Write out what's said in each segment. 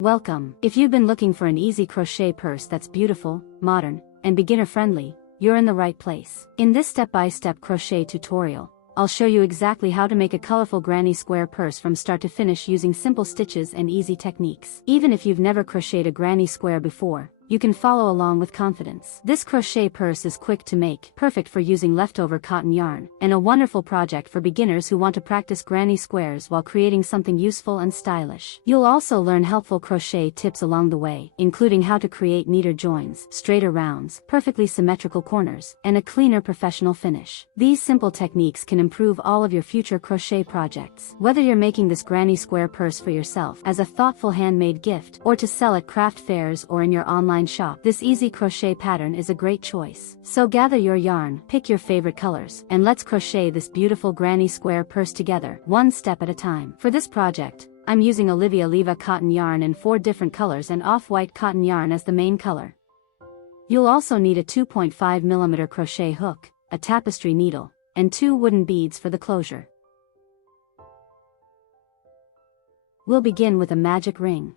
Welcome. If you've been looking for an easy crochet purse that's beautiful, modern, and beginner-friendly, you're in the right place. In this step-by-step crochet tutorial, I'll show you exactly how to make a colorful granny square purse from start to finish using simple stitches and easy techniques. Even if you've never crocheted a granny square before, you can follow along with confidence. This crochet purse is quick to make, perfect for using leftover cotton yarn, and a wonderful project for beginners who want to practice granny squares while creating something useful and stylish. You'll also learn helpful crochet tips along the way, including how to create neater joins, straighter rounds, perfectly symmetrical corners, and a cleaner professional finish. These simple techniques can improve all of your future crochet projects. Whether you're making this granny square purse for yourself as a thoughtful handmade gift, or to sell at craft fairs or in your online shop, this easy crochet pattern is a great choice. So gather your yarn, pick your favorite colors, and let's crochet this beautiful granny square purse together, one step at a time. For this project, I'm using Olivia Leva cotton yarn in 4 different colors and off-white cotton yarn as the main color. You'll also need a 2.5mm crochet hook, a tapestry needle, and 2 wooden beads for the closure. We'll begin with a magic ring.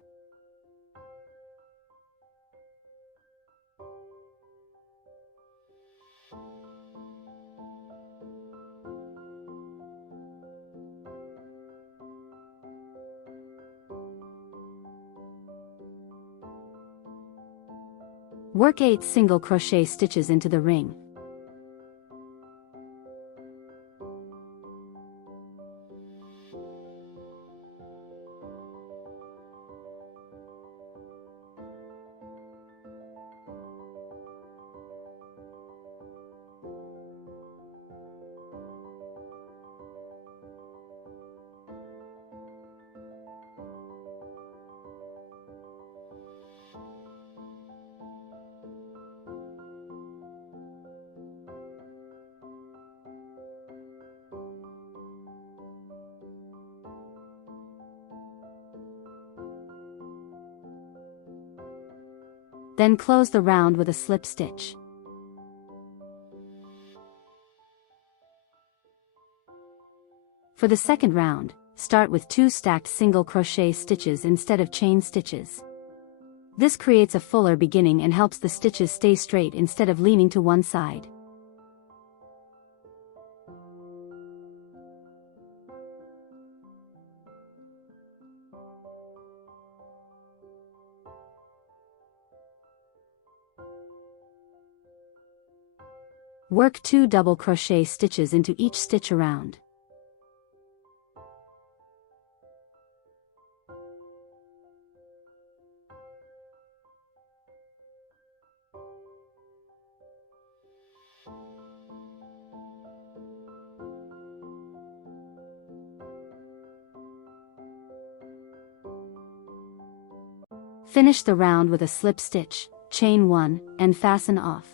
Work 8 single crochet stitches into the ring. Then close the round with a slip stitch. For the second round, start with 2 stacked single crochet stitches instead of chain stitches. This creates a fuller beginning and helps the stitches stay straight instead of leaning to one side. Work 2 double crochet stitches into each stitch around. Finish the round with a slip stitch, chain 1, and fasten off.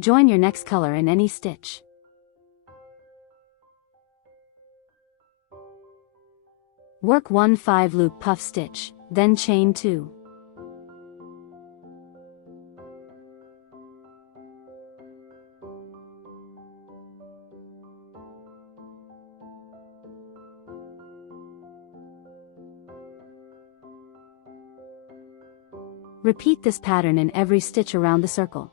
Join your next color in any stitch. Work 1 5-loop puff stitch, then chain 2. Repeat this pattern in every stitch around the circle.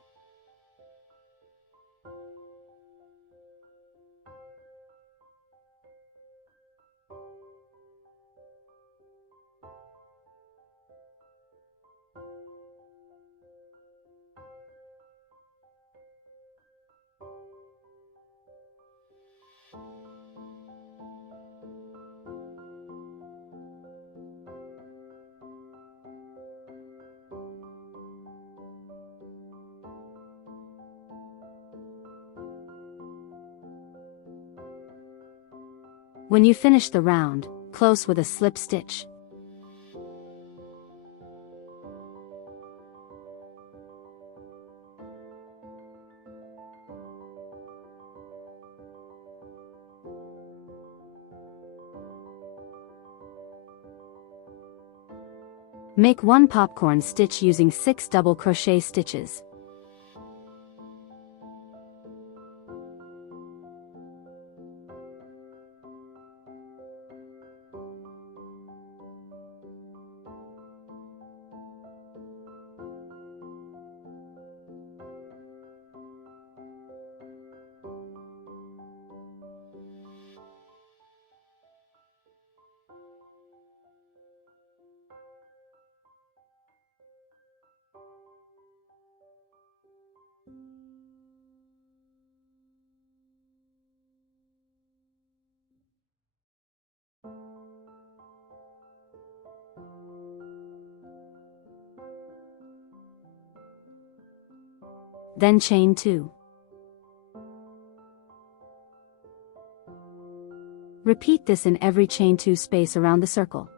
When you finish the round, close with a slip stitch. Make 1 popcorn stitch using 6 double crochet stitches. Then chain 2. Repeat this in every chain 2 space around the circle.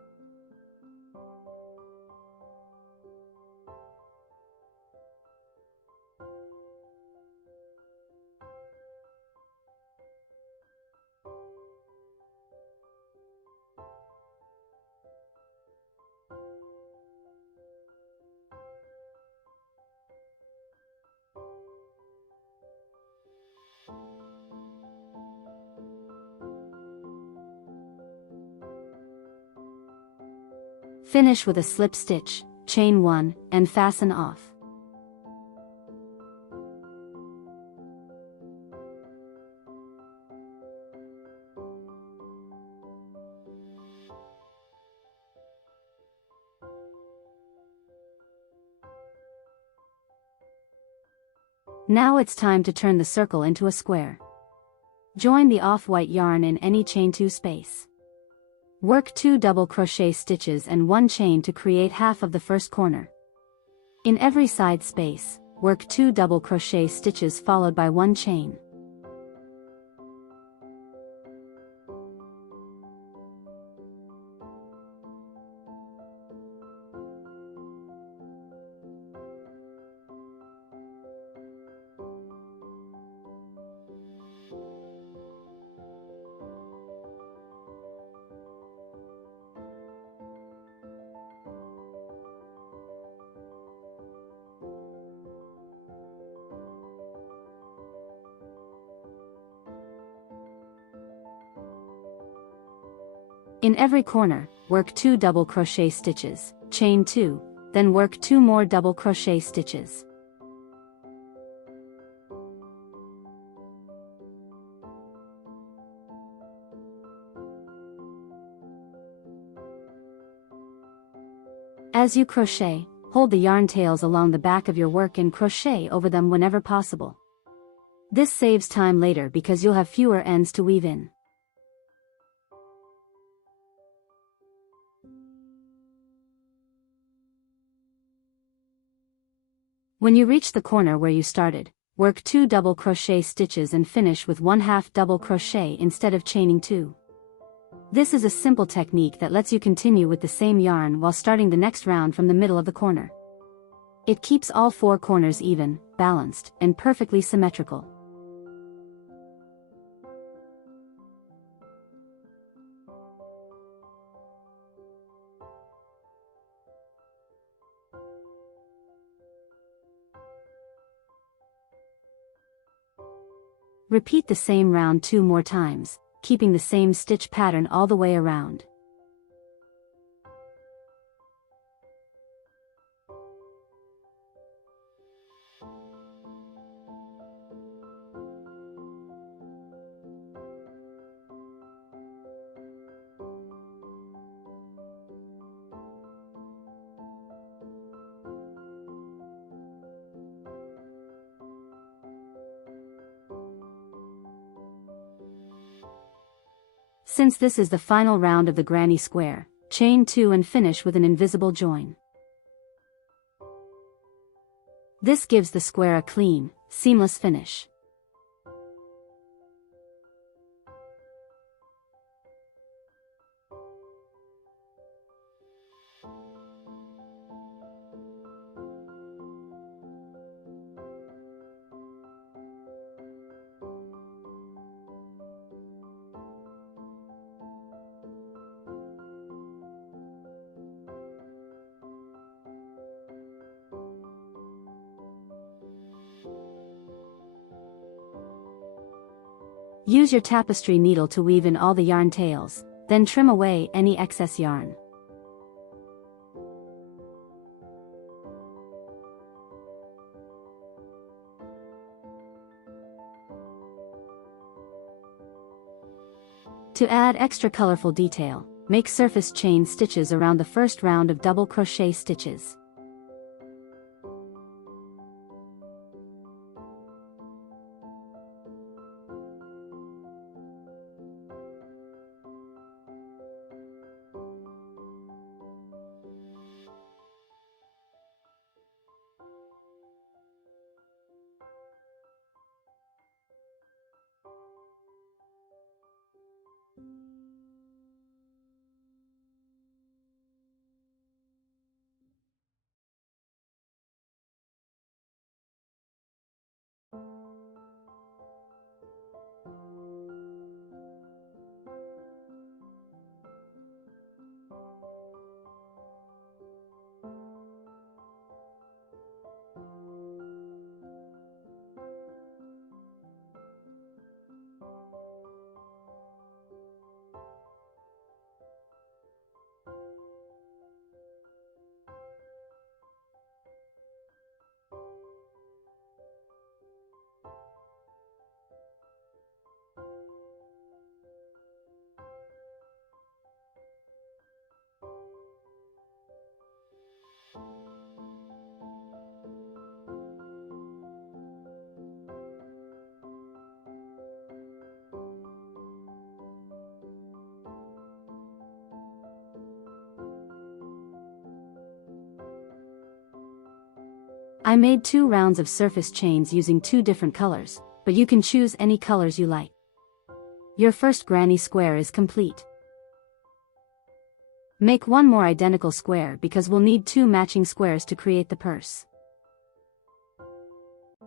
Finish with a slip stitch, chain 1, and fasten off. Now it's time to turn the circle into a square. Join the off-white yarn in any chain 2 space. Work 2 double crochet stitches and 1 chain to create half of the first corner. In every side space, work 2 double crochet stitches followed by 1 chain. In every corner, work 2 double crochet stitches, chain 2, then work 2 more double crochet stitches. As you crochet, hold the yarn tails along the back of your work and crochet over them whenever possible. This saves time later because you'll have fewer ends to weave in. When you reach the corner where you started, work 2 double crochet stitches and finish with 1/2 double crochet instead of chaining 2. This is a simple technique that lets you continue with the same yarn while starting the next round from the middle of the corner. It keeps all 4 corners even, balanced, and perfectly symmetrical. Repeat the same round 2 more times, keeping the same stitch pattern all the way around. Since this is the final round of the granny square, chain 2 and finish with an invisible join. This gives the square a clean, seamless finish. Use your tapestry needle to weave in all the yarn tails, then trim away any excess yarn. To add extra colorful detail, make surface chain stitches around the first round of double crochet stitches. I made 2 rounds of surface chains using 2 different colors, but you can choose any colors you like. Your first granny square is complete. Make 1 more identical square because we'll need 2 matching squares to create the purse.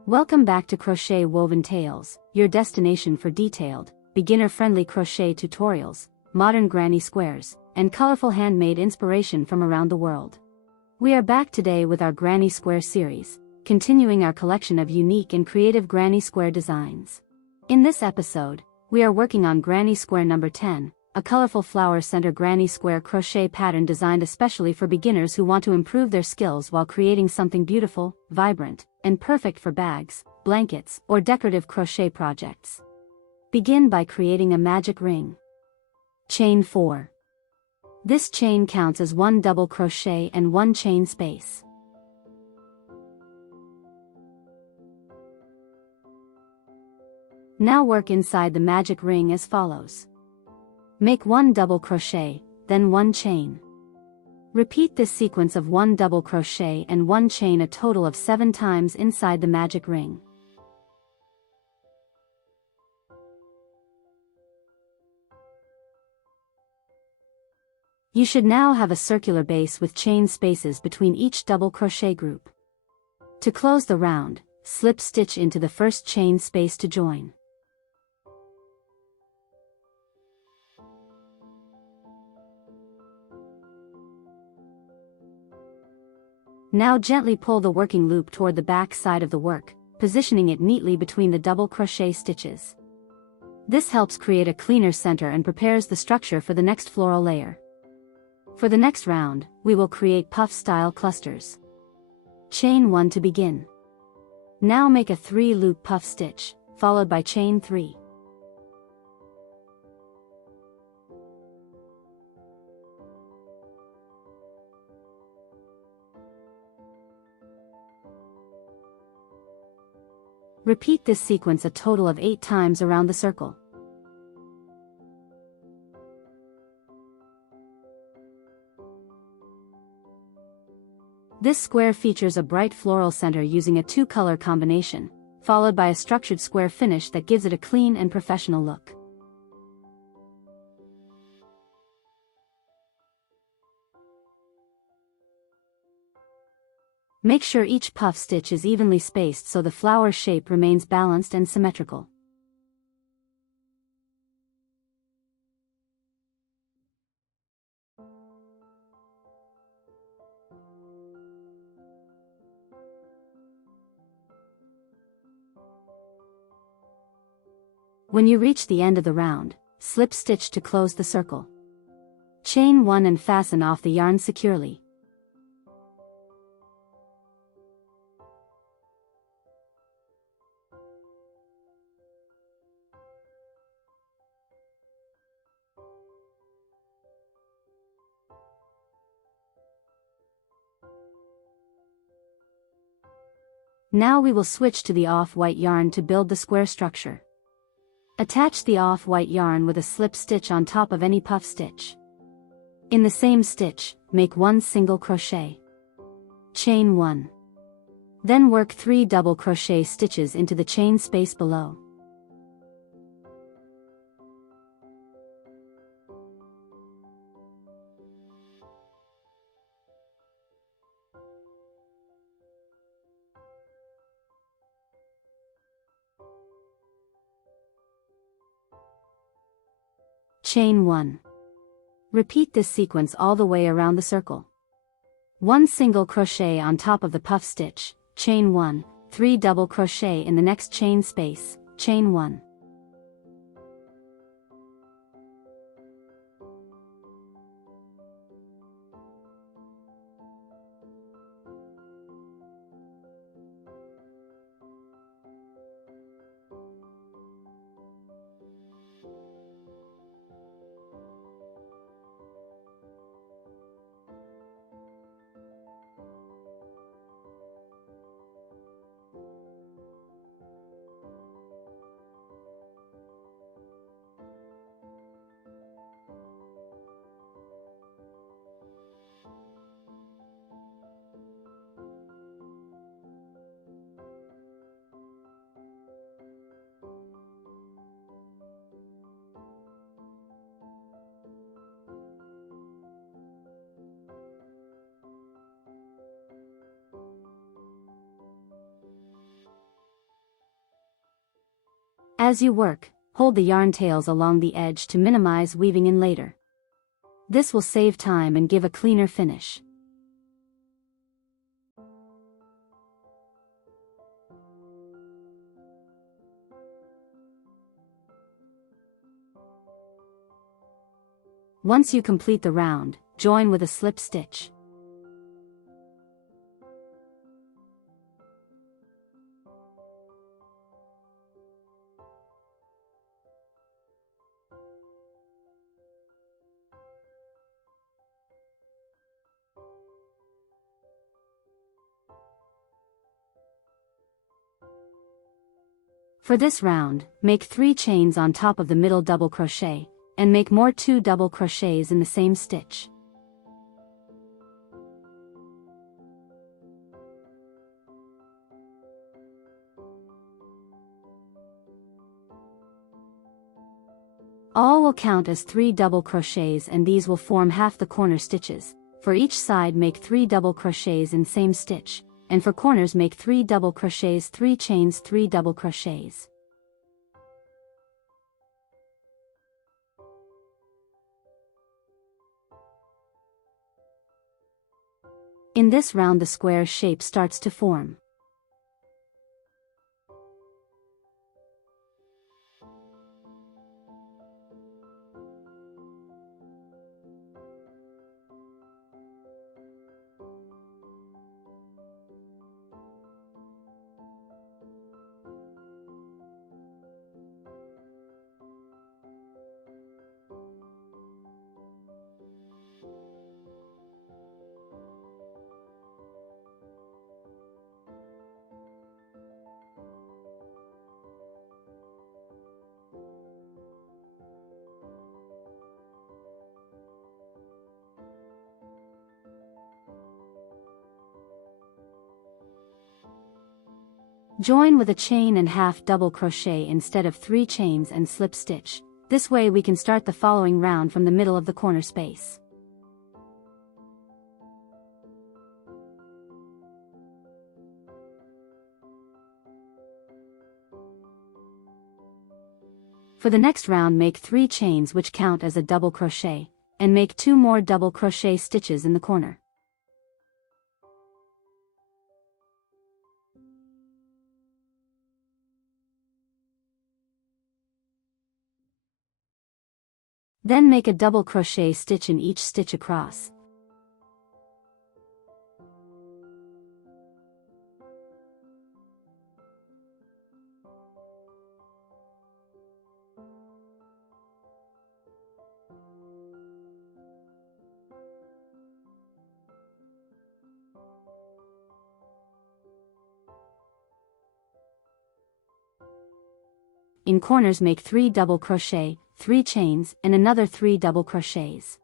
Welcome back to Crochet Woven Tales, your destination for detailed, beginner-friendly crochet tutorials, modern granny squares, and colorful handmade inspiration from around the world. We are back today with our Granny Square series, continuing our collection of unique and creative granny square designs. In this episode, we are working on Granny Square number 10, a colorful flower center granny square crochet pattern designed especially for beginners who want to improve their skills while creating something beautiful, vibrant, and perfect for bags, blankets, or decorative crochet projects. Begin by creating a magic ring. Chain 4. This chain counts as 1 double crochet and 1 chain space. Now work inside the magic ring as follows. Make 1 double crochet, then 1 chain. Repeat this sequence of 1 double crochet and 1 chain a total of 7 times inside the magic ring. You should now have a circular base with chain spaces between each double crochet group. To close the round, slip stitch into the first chain space to join. Now gently pull the working loop toward the back side of the work, positioning it neatly between the double crochet stitches. This helps create a cleaner center and prepares the structure for the next floral layer. For the next round, we will create puff-style clusters. Chain 1 to begin. Now make a 3-loop puff stitch, followed by chain 3. Repeat this sequence a total of 8 times around the circle. This square features a bright floral center using a 2-color combination, followed by a structured square finish that gives it a clean and professional look. Make sure each puff stitch is evenly spaced so the flower shape remains balanced and symmetrical. When you reach the end of the round, slip stitch to close the circle. Chain 1 and fasten off the yarn securely. Now we will switch to the off-white yarn to build the square structure. Attach the off-white yarn with a slip stitch on top of any puff stitch. In the same stitch, make 1 single crochet. Chain 1. Then work 3 double crochet stitches into the chain space below. Chain 1. Repeat this sequence all the way around the circle. 1 single crochet on top of the puff stitch, chain 1, 3 double crochet in the next chain space, chain 1. As you work, hold the yarn tails along the edge to minimize weaving in later. This will save time and give a cleaner finish. Once you complete the round, join with a slip stitch. For this round, make 3 chains on top of the middle double crochet, and make more 2 double crochets in the same stitch. All will count as 3 double crochets and these will form half the corner stitches. For each side make 3 double crochets in same stitch, and for corners make 3 double crochets, 3 chains, 3 double crochets. In this round the square shape starts to form. Join with a chain and half double crochet instead of 3 chains and slip stitch. This way we can start the following round from the middle of the corner space. For the next round make 3 chains which count as a double crochet, and make 2 more double crochet stitches in the corner. Then make a double crochet stitch in each stitch across. In corners make 3 double crochet, 3 chains, and another 3 double crochets.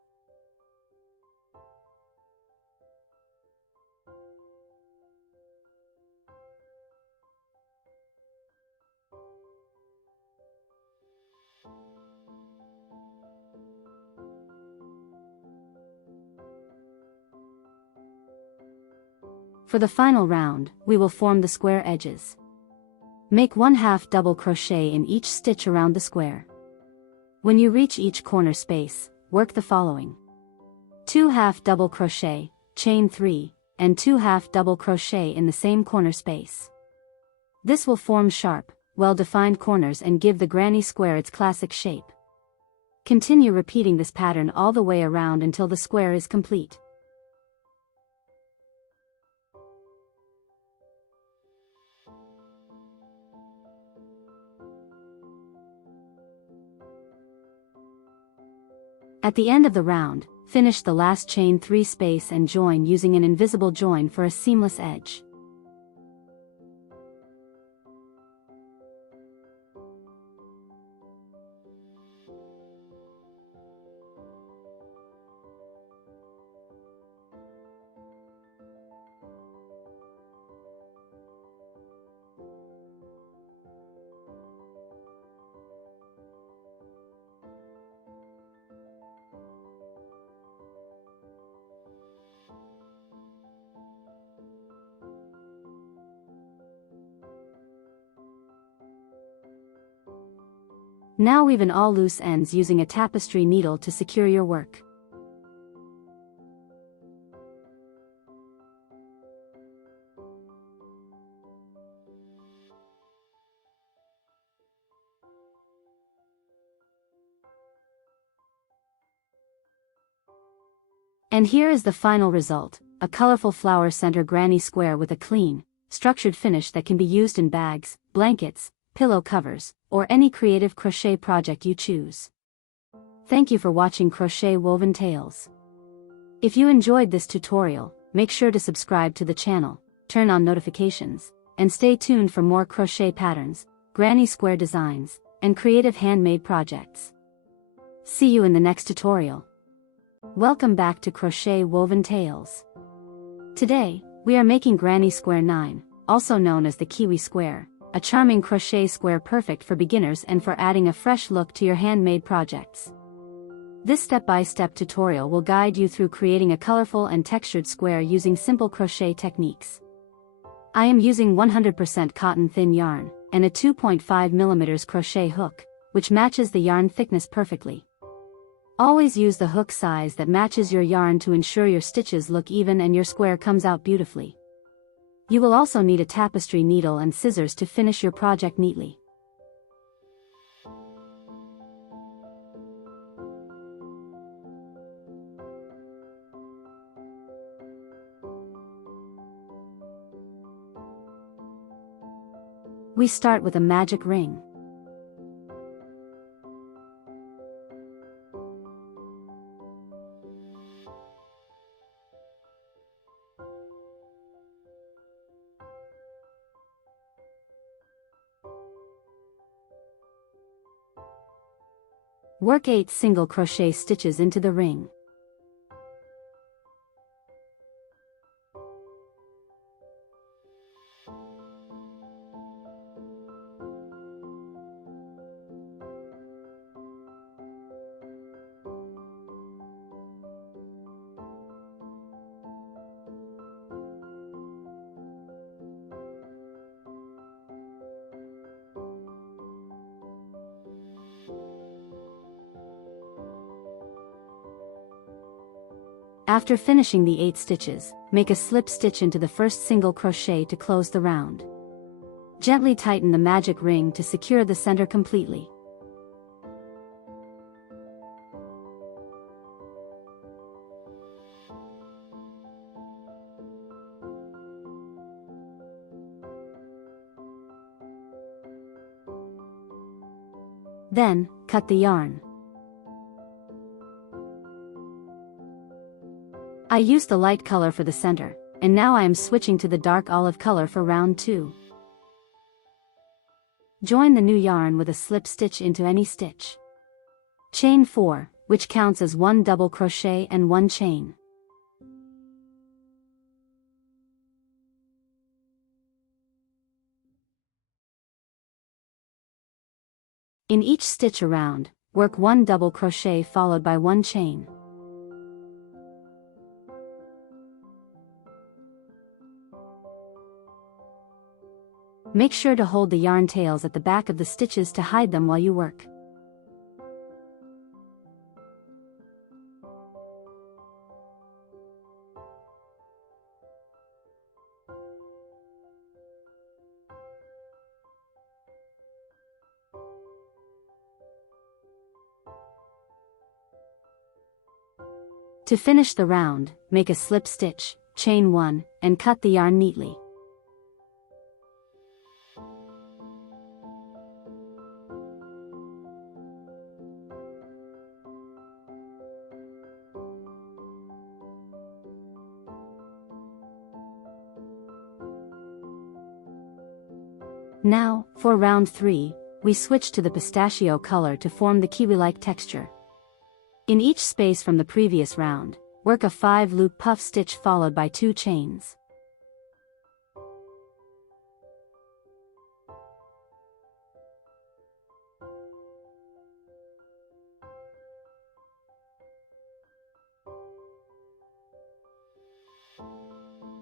For the final round, we will form the square edges. Make 1/2 double crochet in each stitch around the square. When you reach each corner space, work the following: 2/2 double crochet, chain 3, and 2/2 double crochet in the same corner space. This will form sharp, well-defined corners and give the granny square its classic shape. Continue repeating this pattern all the way around until the square is complete. At the end of the round, finish the last chain 3 space and join using an invisible join for a seamless edge. Now weave in all loose ends using a tapestry needle to secure your work. And here is the final result, a colorful flower center granny square with a clean, structured finish that can be used in bags, blankets, pillow covers, or any creative crochet project you choose. Thank you for watching Crochet Woven Tales. If you enjoyed this tutorial, make sure to subscribe to the channel, turn on notifications, and stay tuned for more crochet patterns, granny square designs, and creative handmade projects. See you in the next tutorial. Welcome back to Crochet Woven Tales. Today, we are making Granny Square 9, also known as the Kiwi Square, a charming crochet square perfect for beginners and for adding a fresh look to your handmade projects. This step-by-step tutorial will guide you through creating a colorful and textured square using simple crochet techniques. I am using 100% cotton thin yarn, and a 2.5 mm crochet hook, which matches the yarn thickness perfectly. Always use the hook size that matches your yarn to ensure your stitches look even and your square comes out beautifully. You will also need a tapestry needle and scissors to finish your project neatly. We start with a magic ring. Work 8 single crochet stitches into the ring. After finishing the 8 stitches, make a slip stitch into the first single crochet to close the round. Gently tighten the magic ring to secure the center completely. Then, cut the yarn. I used the light color for the center, and now I am switching to the dark olive color for round 2. Join the new yarn with a slip stitch into any stitch. Chain 4, which counts as 1 double crochet and 1 chain. In each stitch around, work 1 double crochet followed by 1 chain. Make sure to hold the yarn tails at the back of the stitches to hide them while you work. To finish the round, make a slip stitch, chain 1, and cut the yarn neatly. Now, for round 3, we switch to the pistachio color to form the kiwi-like texture. In each space from the previous round, work a 5-loop puff stitch followed by 2 chains.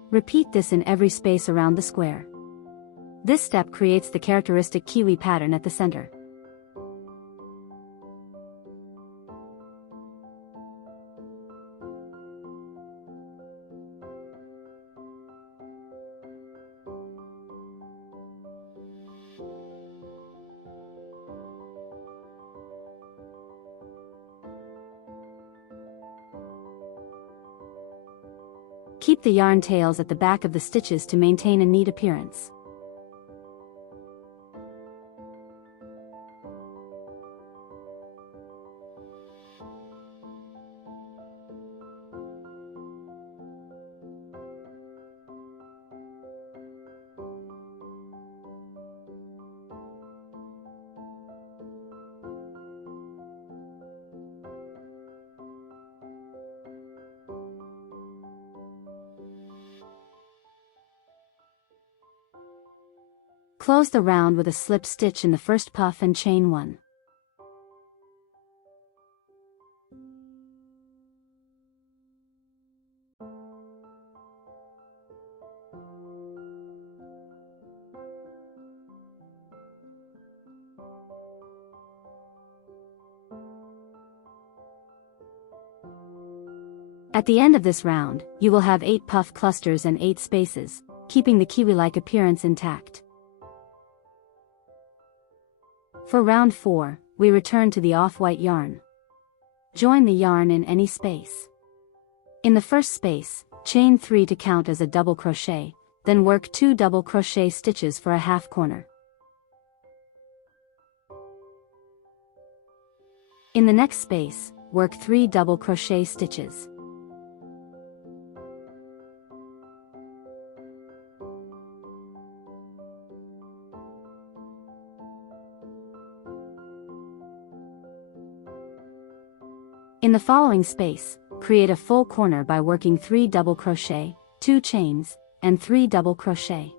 Repeat this in every space around the square. This step creates the characteristic kiwi pattern at the center. Keep the yarn tails at the back of the stitches to maintain a neat appearance. Close the round with a slip stitch in the first puff and chain 1. At the end of this round, you will have 8 puff clusters and 8 spaces, keeping the kiwi-like appearance intact. For round 4, we return to the off-white yarn. Join the yarn in any space. In the first space, chain 3 to count as a double crochet, then work 2 double crochet stitches for a half corner. In the next space, work 3 double crochet stitches. In the following space, create a full corner by working 3 double crochet, 2 chains, and 3 double crochet.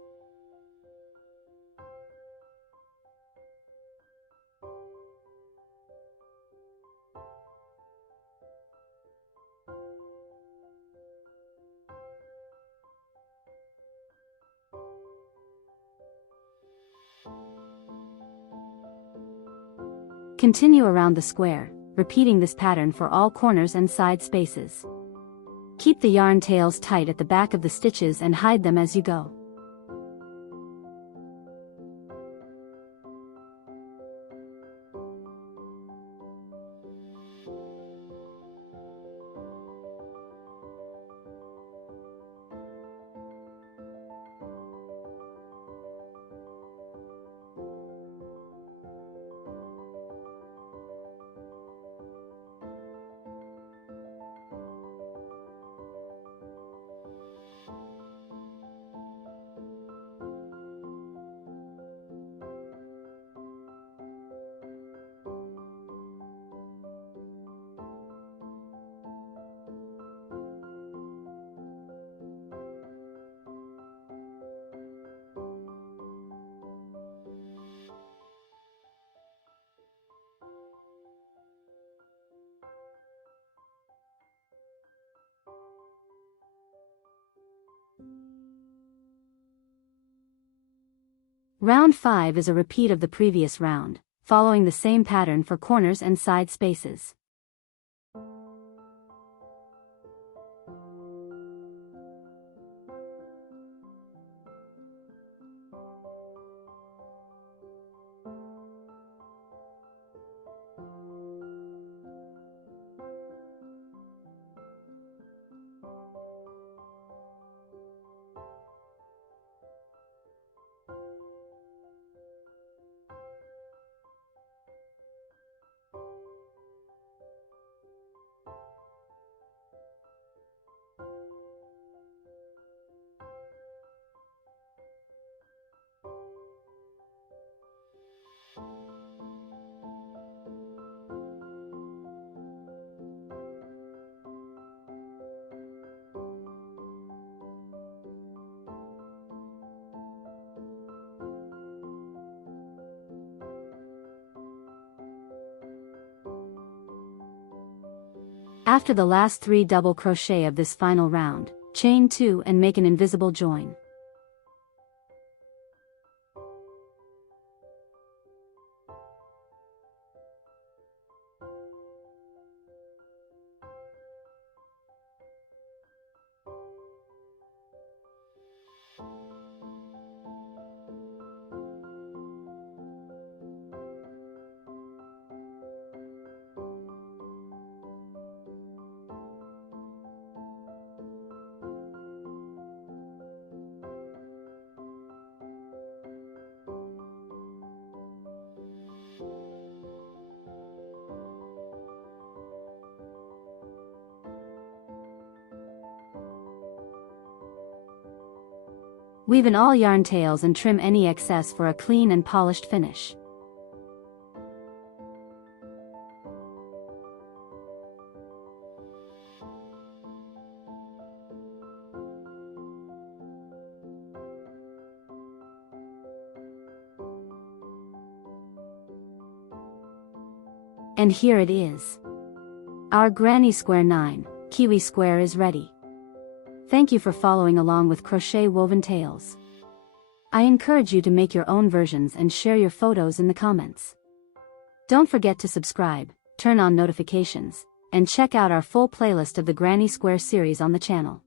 Continue around the square, repeating this pattern for all corners and side spaces. Keep the yarn tails tight at the back of the stitches and hide them as you go. Round 5 is a repeat of the previous round, following the same pattern for corners and side spaces. After the last 3 double crochet of this final round, chain 2 and make an invisible join. Weave in all yarn tails and trim any excess for a clean and polished finish. And here it is. Our granny square 9, kiwi square is ready. Thank you for following along with Crochet Woven Tales. I encourage you to make your own versions and share your photos in the comments. Don't forget to subscribe, turn on notifications, and check out our full playlist of the Granny Square series on the channel.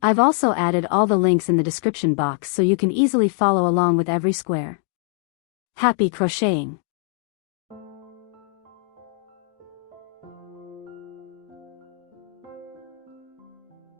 I've also added all the links in the description box so you can easily follow along with every square. Happy crocheting!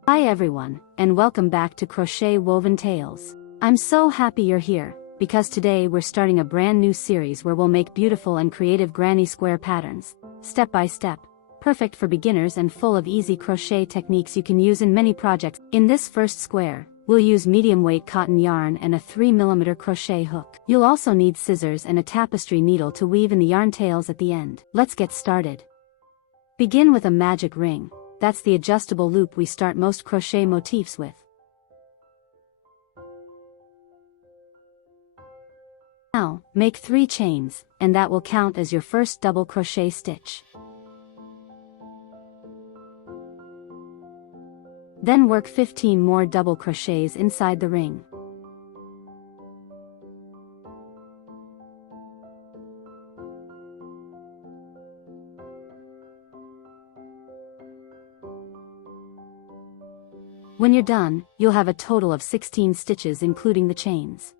Hi everyone, and welcome back to Crochet Woven Tales. I'm so happy you're here, because today we're starting a brand new series where we'll make beautiful and creative granny square patterns, step by step, perfect for beginners and full of easy crochet techniques you can use in many projects. In this first square, we'll use medium weight cotton yarn and a 3mm crochet hook. You'll also need scissors and a tapestry needle to weave in the yarn tails at the end. Let's get started. Begin with a magic ring. That's the adjustable loop we start most crochet motifs with. Now, make 3 chains, and that will count as your first double crochet stitch. Then work 15 more double crochets inside the ring. When you're done, you'll have a total of 16 stitches including the chains.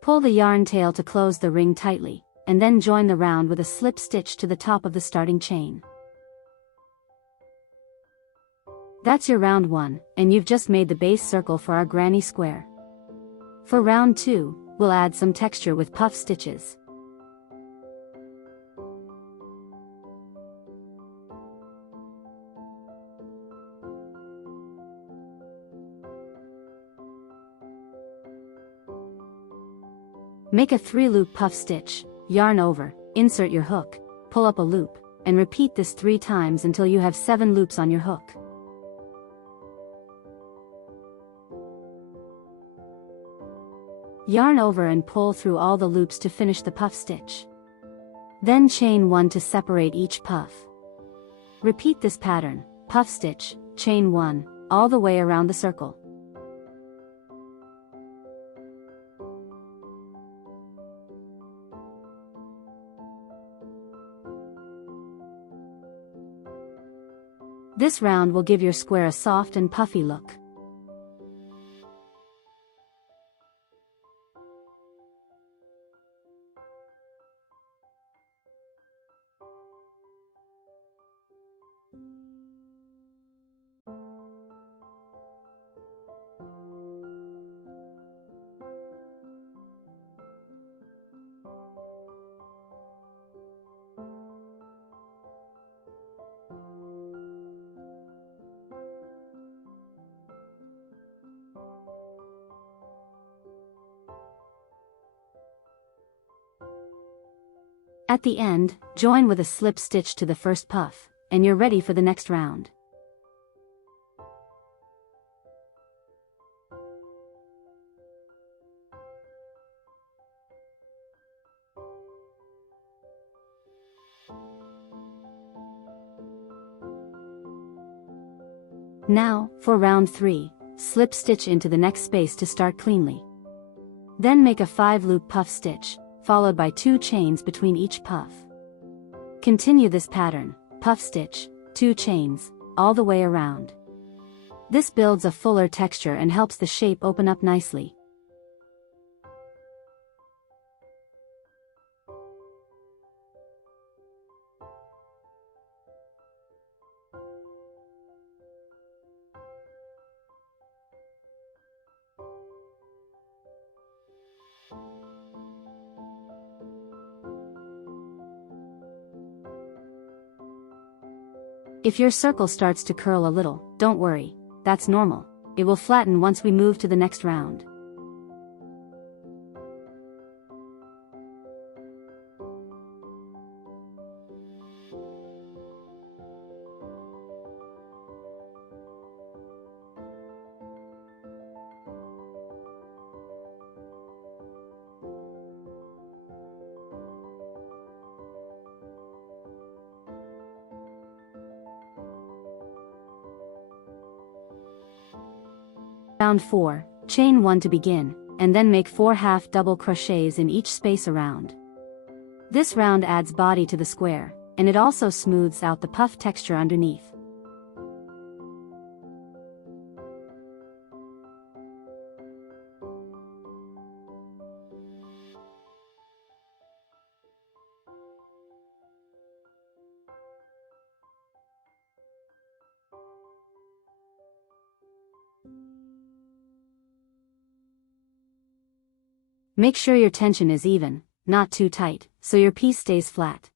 Pull the yarn tail to close the ring tightly, and then join the round with a slip stitch to the top of the starting chain. That's your round 1, and you've just made the base circle for our granny square. For round 2, we'll add some texture with puff stitches. Make a 3-loop puff stitch, yarn over, insert your hook, pull up a loop, and repeat this 3 times until you have 7 loops on your hook. Yarn over and pull through all the loops to finish the puff stitch. Then chain 1 to separate each puff. Repeat this pattern, puff stitch, chain 1, all the way around the circle. This round will give your square a soft and puffy look. At the end, join with a slip stitch to the first puff, and you're ready for the next round. Now, for round 3, slip stitch into the next space to start cleanly. Then make a 5-loop puff stitch, followed by 2 chains between each puff. Continue this pattern, puff stitch, 2 chains, all the way around. This builds a fuller texture and helps the shape open up nicely. If your circle starts to curl a little, don't worry, that's normal. It will flatten once we move to the next round. Round 4, chain 1 to begin, and then make 4 half double crochets in each space around. This round adds body to the square, and it also smooths out the puff texture underneath. Make sure your tension is even, not too tight, so your piece stays flat.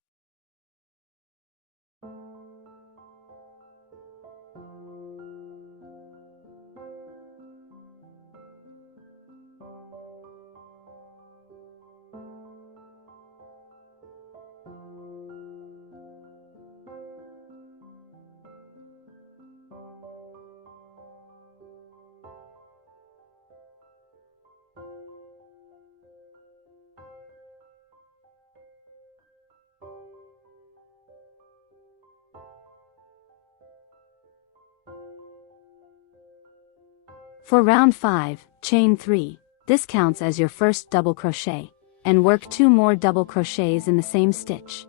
For round 5, chain 3, this counts as your first double crochet, and work 2 more double crochets in the same stitch.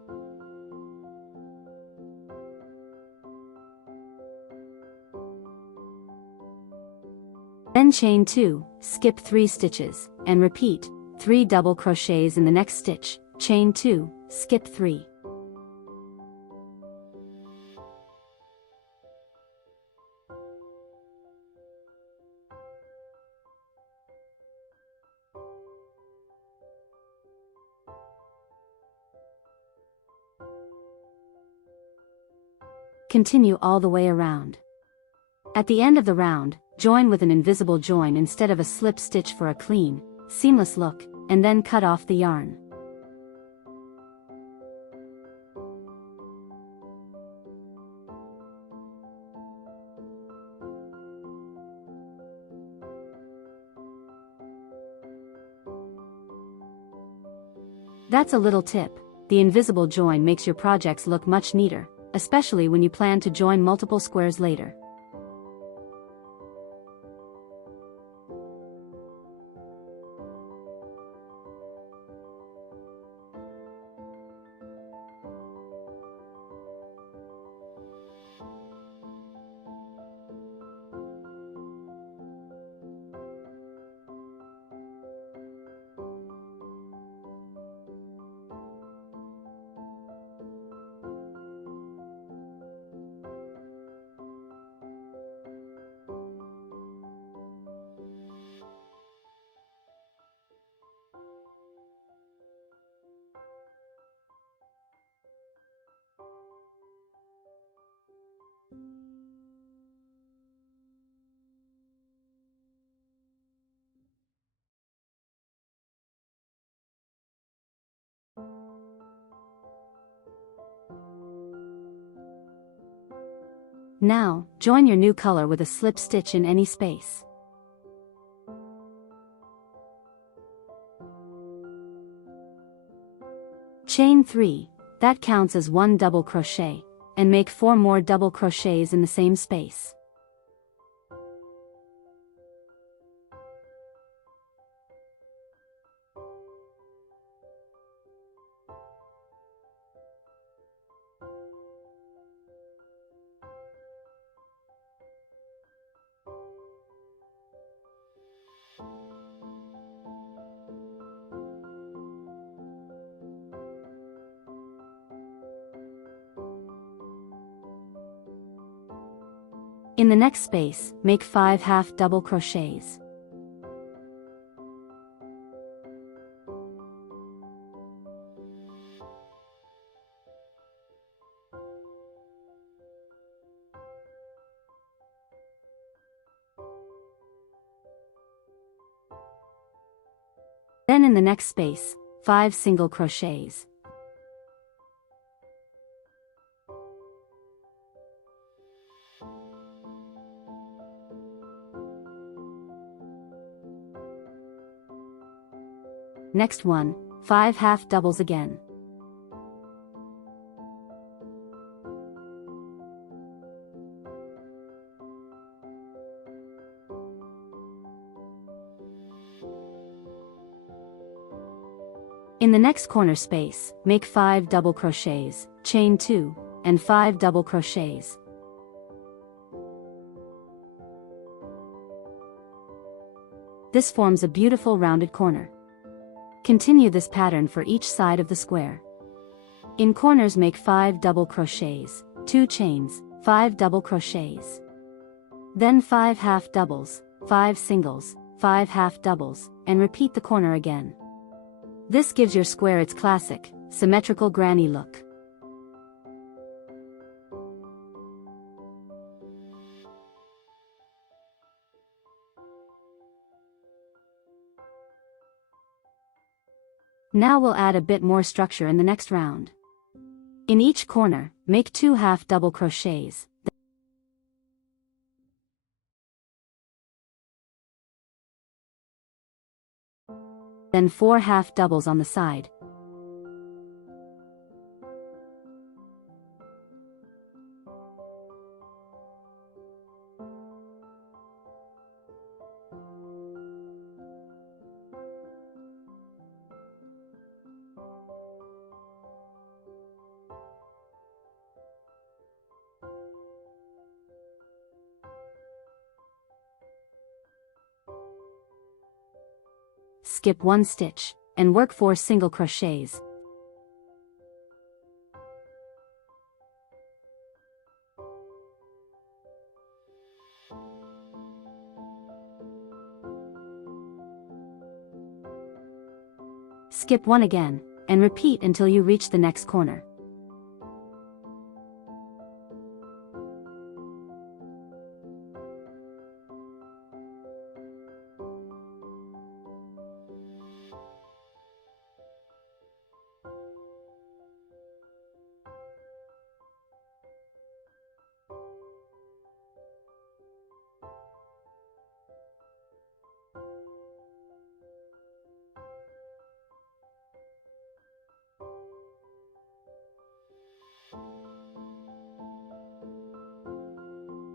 Then chain 2, skip 3 stitches, and repeat, 3 double crochets in the next stitch, chain 2, skip 3. Continue all the way around. At the end of the round, join with an invisible join instead of a slip stitch for a clean, seamless look, and then cut off the yarn. That's a little tip. The invisible join makes your projects look much neater, especially when you plan to join multiple squares later. Now, join your new color with a slip stitch in any space. Chain 3, that counts as 1 double crochet, and make 4 more double crochets in the same space. In the next space, make 5 half double crochets. Then in the next space, 5 single crochets. Next one, 5 half doubles again. In the next corner space, make 5 double crochets, chain 2, and 5 double crochets. This forms a beautiful rounded corner. Continue this pattern for each side of the square. In corners make 5 double crochets, 2 chains, 5 double crochets. Then 5 half doubles, 5 singles, 5 half doubles, and repeat the corner again. This gives your square its classic, symmetrical granny look. Now we'll add a bit more structure in the next round. In each corner, make 2 half double crochets. Then 4 half doubles on the side. Skip 1 stitch, and work 4 single crochets. Skip 1 again, and repeat until you reach the next corner.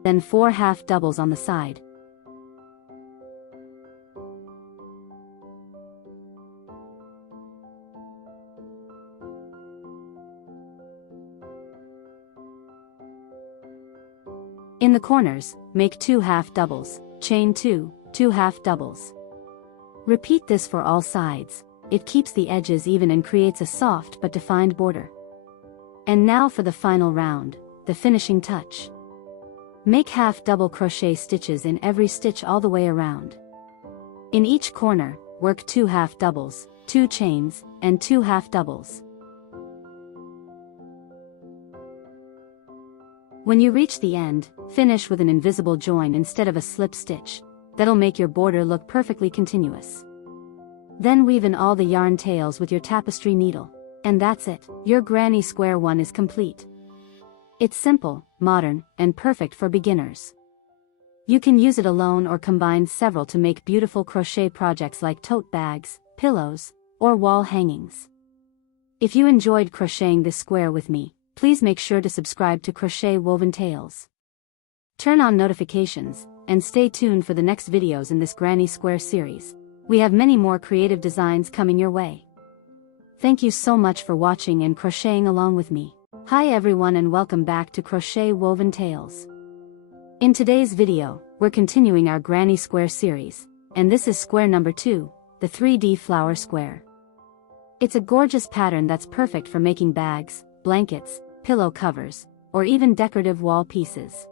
Then 4 half doubles on the side. In the corners, make 2 half doubles, chain 2, 2 half doubles. Repeat this for all sides. It keeps the edges even and creates a soft but defined border. And now for the final round, the finishing touch. Make half double crochet stitches in every stitch all the way around. In each corner, work 2 half doubles, 2 chains, and 2 half doubles. When you reach the end, finish with an invisible join instead of a slip stitch. That'll make your border look perfectly continuous. Then weave in all the yarn tails with your tapestry needle. And that's it, your granny square one is complete. It's simple, modern, and perfect for beginners. You can use it alone or combine several to make beautiful crochet projects like tote bags, pillows, or wall hangings. If you enjoyed crocheting this square with me, please make sure to subscribe to Crochet Woven Tales. Turn on notifications, and stay tuned for the next videos in this Granny Square series. We have many more creative designs coming your way. Thank you so much for watching and crocheting along with me. Hi everyone and welcome back to Crochet Woven Tales. In today's video, we're continuing our Granny Square series, and this is square number 2, the 3D flower square. It's a gorgeous pattern that's perfect for making bags, blankets, pillow covers, or even decorative wall pieces.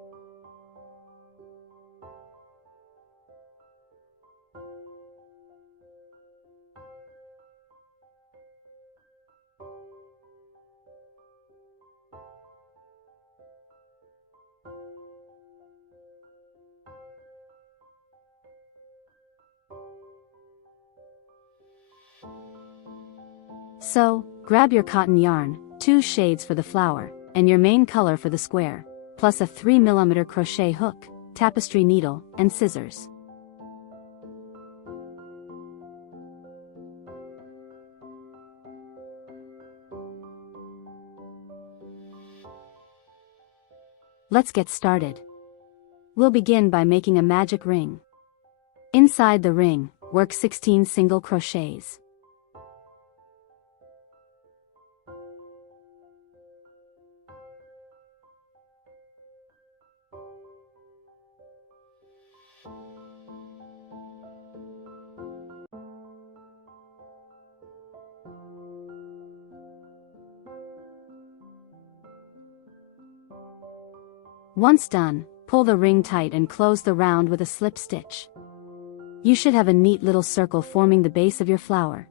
So, grab your cotton yarn, 2 shades for the flower, and your main color for the square, plus a 3mm crochet hook, tapestry needle, and scissors. Let's get started. We'll begin by making a magic ring. Inside the ring, work 16 single crochets. Once done, pull the ring tight and close the round with a slip stitch. You should have a neat little circle forming the base of your flower.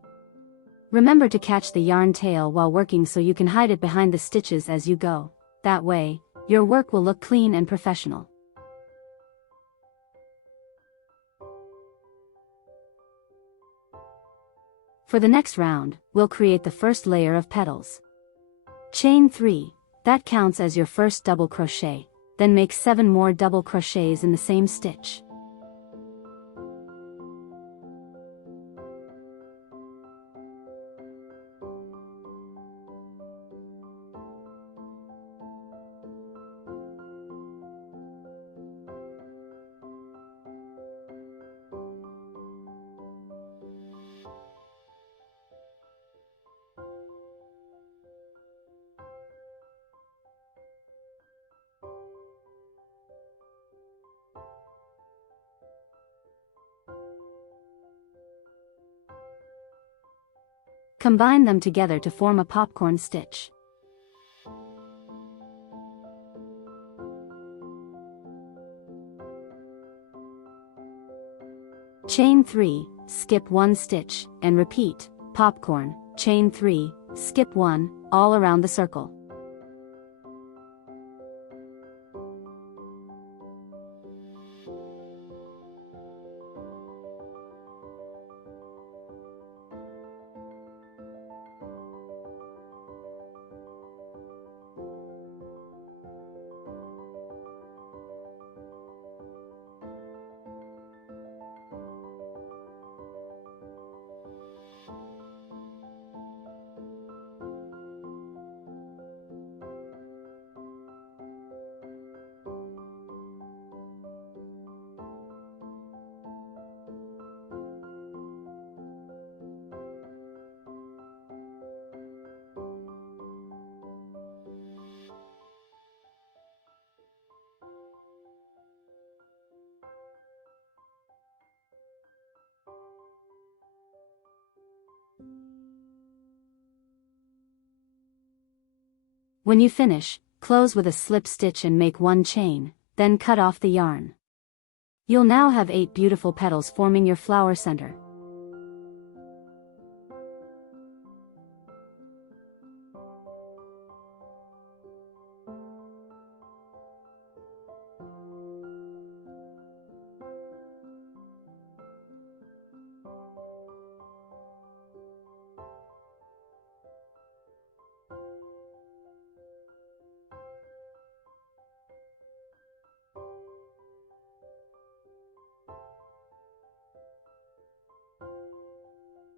Remember to catch the yarn tail while working so you can hide it behind the stitches as you go. That way, your work will look clean and professional. For the next round, we'll create the first layer of petals. Chain 3, that counts as your first double crochet. Then make 7 more double crochets in the same stitch. Combine them together to form a popcorn stitch. Chain 3, skip 1 stitch, and repeat, popcorn, chain 3, skip 1, all around the circle. When you finish, close with a slip stitch and make 1 chain, then cut off the yarn. You'll now have 8 beautiful petals forming your flower center.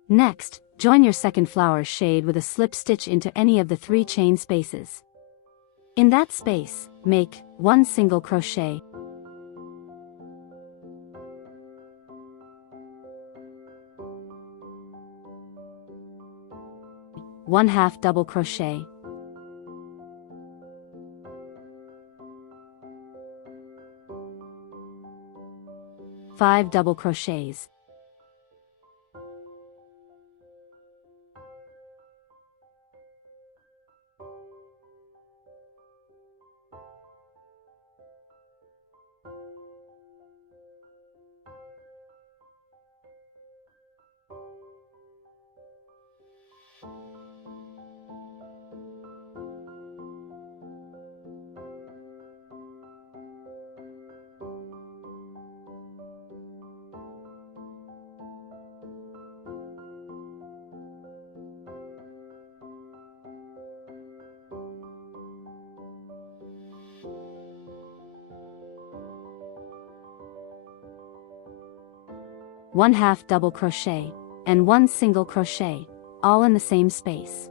Next, join your second flower shade with a slip stitch into any of the 3 chain spaces. In that space, make 1 single crochet, 1/2 double crochet, 5 double crochets, one-half double crochet, and 1 single crochet, all in the same space.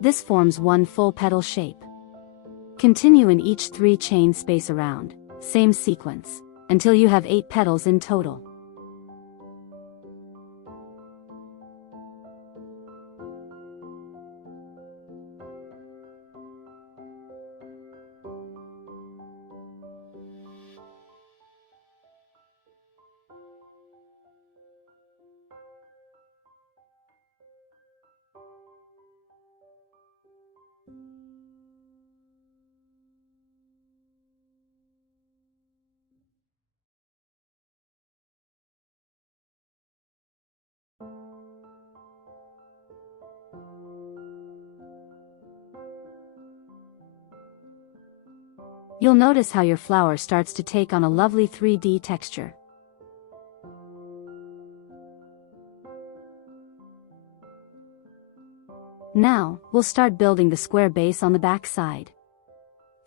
This forms 1 full petal shape. Continue in each 3 chain space around, same sequence, until you have 8 petals in total. You'll notice how your flower starts to take on a lovely 3D texture. Now, we'll start building the square base on the back side.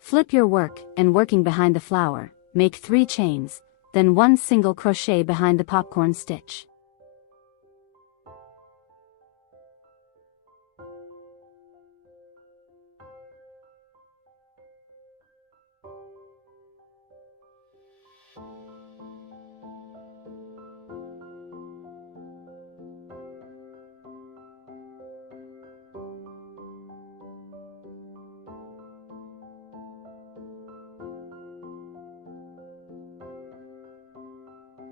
Flip your work, and working behind the flower, make 3 chains, then 1 single crochet behind the popcorn stitch.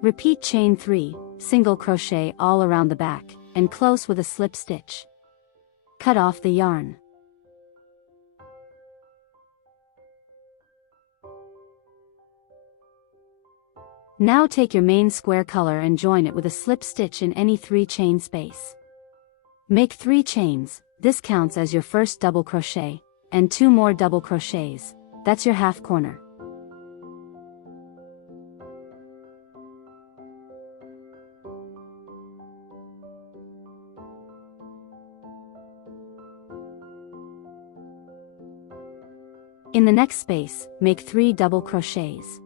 Repeat chain 3, single crochet all around the back, and close with a slip stitch. Cut off the yarn. Now take your main square color and join it with a slip stitch in any 3 chain space. Make 3 chains, this counts as your first double crochet, and 2 more double crochets, that's your half corner. In the next space, make 3 double crochets.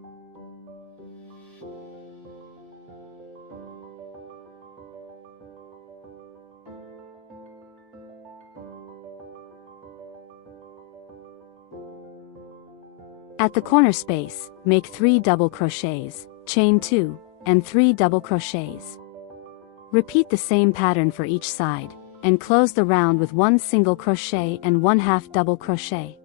At the corner space, make 3 double crochets, chain 2, and 3 double crochets. Repeat the same pattern for each side, and close the round with 1 single crochet and 1/2 double crochet.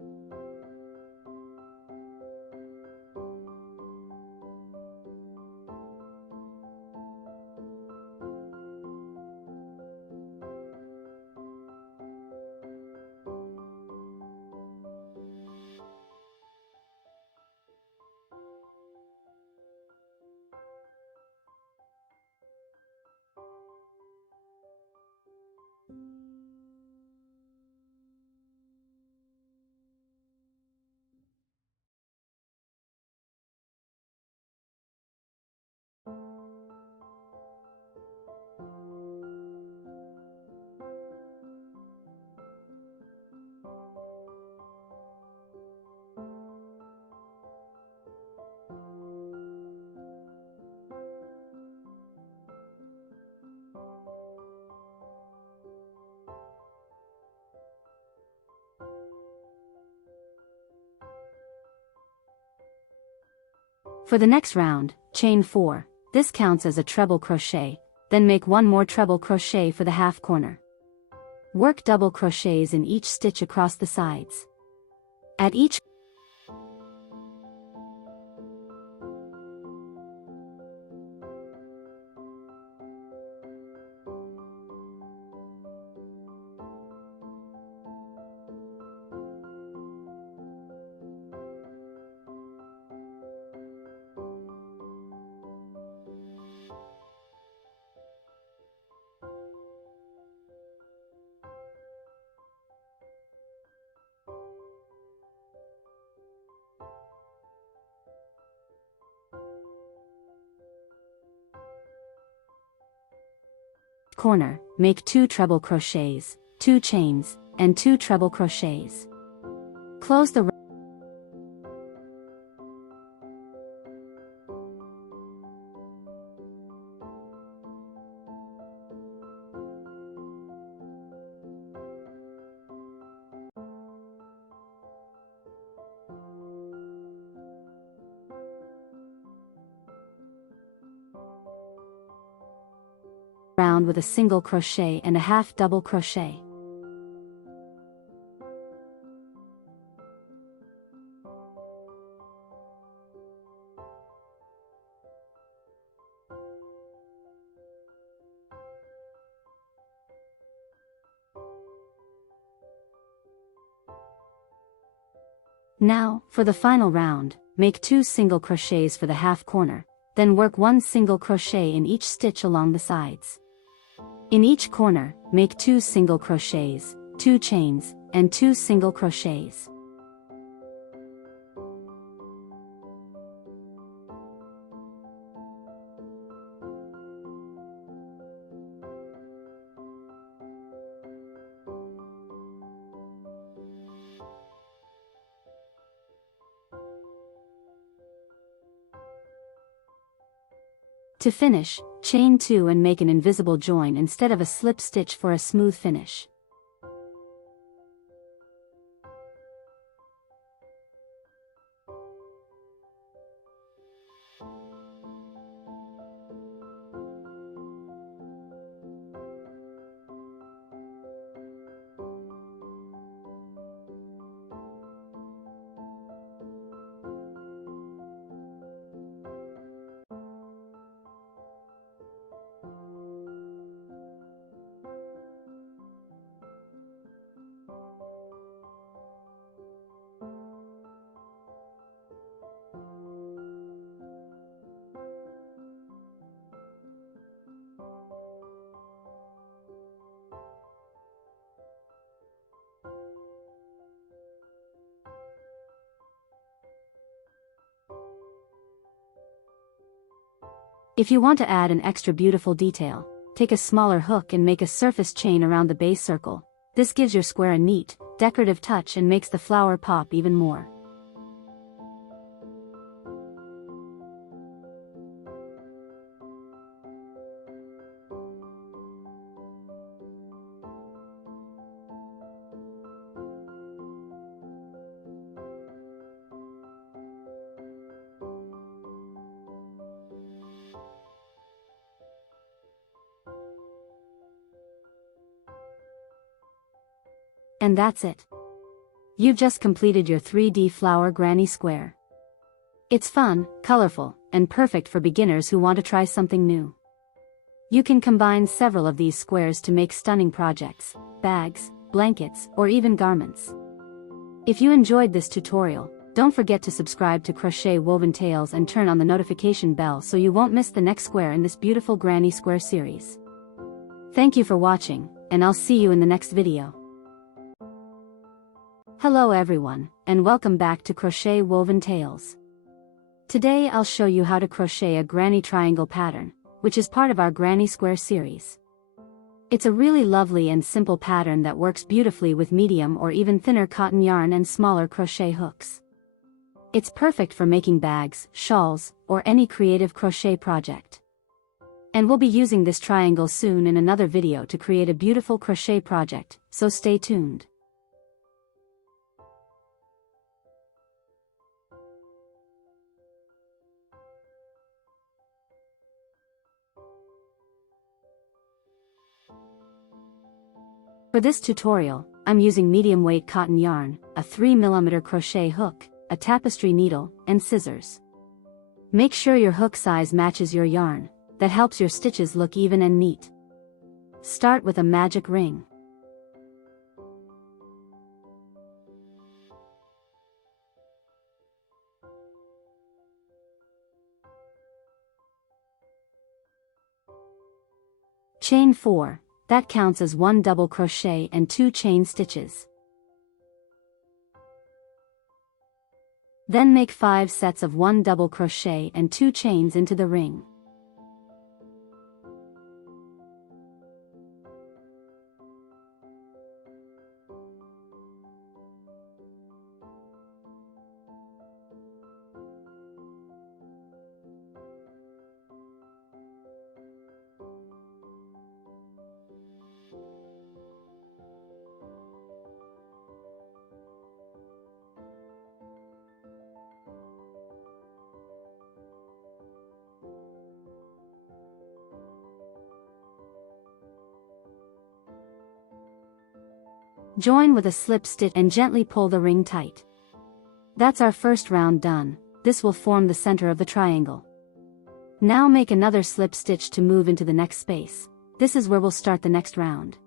For the next round, chain 4, this counts as a treble crochet, then make one more treble crochet for the half corner. Work double crochets in each stitch across the sides. At each corner, make 2 treble crochets, 2 chains, and 2 treble crochets. Close the round with a single crochet and a half double crochet. Now, for the final round, make 2 single crochets for the half corner, then work 1 single crochet in each stitch along the sides. In each corner, make 2 single crochets, 2 chains, and 2 single crochets. To finish, chain 2 and make an invisible join instead of a slip stitch for a smooth finish. If you want to add an extra beautiful detail, take a smaller hook and make a surface chain around the base circle. This gives your square a neat, decorative touch and makes the flower pop even more. And that's it. You've just completed your 3D flower granny square. It's fun, colorful, and perfect for beginners who want to try something new. You can combine several of these squares to make stunning projects, bags, blankets, or even garments. If you enjoyed this tutorial, don't forget to subscribe to Crochet Woven Tales and turn on the notification bell so you won't miss the next square in this beautiful granny square series. Thank you for watching, and I'll see you in the next video. Hello everyone, and welcome back to Crochet Woven Tales. Today I'll show you how to crochet a granny triangle pattern, which is part of our granny square series. It's a really lovely and simple pattern that works beautifully with medium or even thinner cotton yarn and smaller crochet hooks. It's perfect for making bags, shawls, or any creative crochet project. And we'll be using this triangle soon in another video to create a beautiful crochet project, so stay tuned. For this tutorial, I'm using medium weight cotton yarn, a 3mm crochet hook, a tapestry needle, and scissors. Make sure your hook size matches your yarn, that helps your stitches look even and neat. Start with a magic ring. Chain 4, that counts as 1 double crochet and 2 chain stitches. Then make 5 sets of 1 double crochet and 2 chains into the ring. Join with a slip stitch and gently pull the ring tight. That's our first round done. This will form the center of the triangle. Now make another slip stitch to move into the next space. This is where we'll start the next round.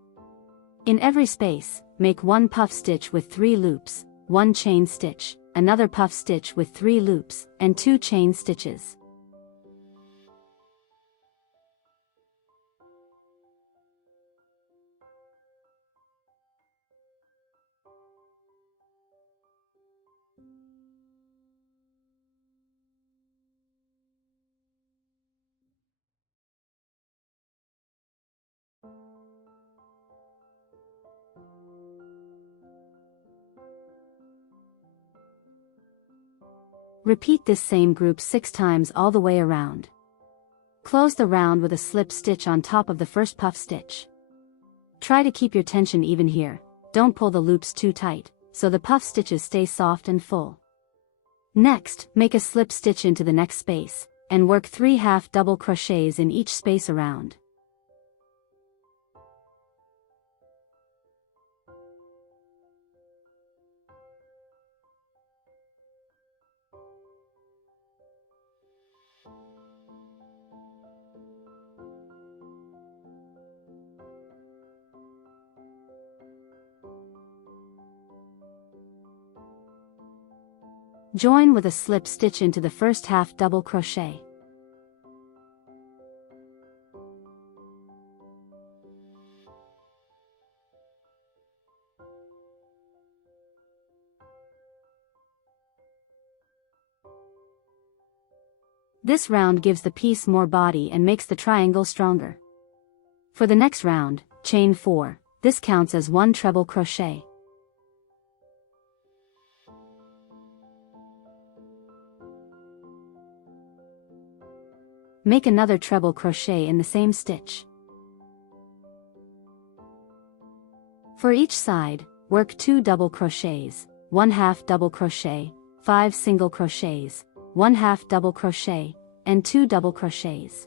In every space, make 1 puff stitch with 3 loops, 1 chain stitch, another puff stitch with 3 loops, and 2 chain stitches. Repeat this same group 6 times all the way around. Close the round with a slip stitch on top of the first puff stitch. Try to keep your tension even here, don't pull the loops too tight, so the puff stitches stay soft and full. Next, make a slip stitch into the next space, and work 3 half double crochets in each space around. Join with a slip stitch into the first half double crochet. This round gives the piece more body and makes the triangle stronger. For the next round, chain 4, this counts as 1 treble crochet. Make another treble crochet in the same stitch. For each side, work 2 double crochets, 1 half double crochet, 5 single crochets, 1 half double crochet, and 2 double crochets.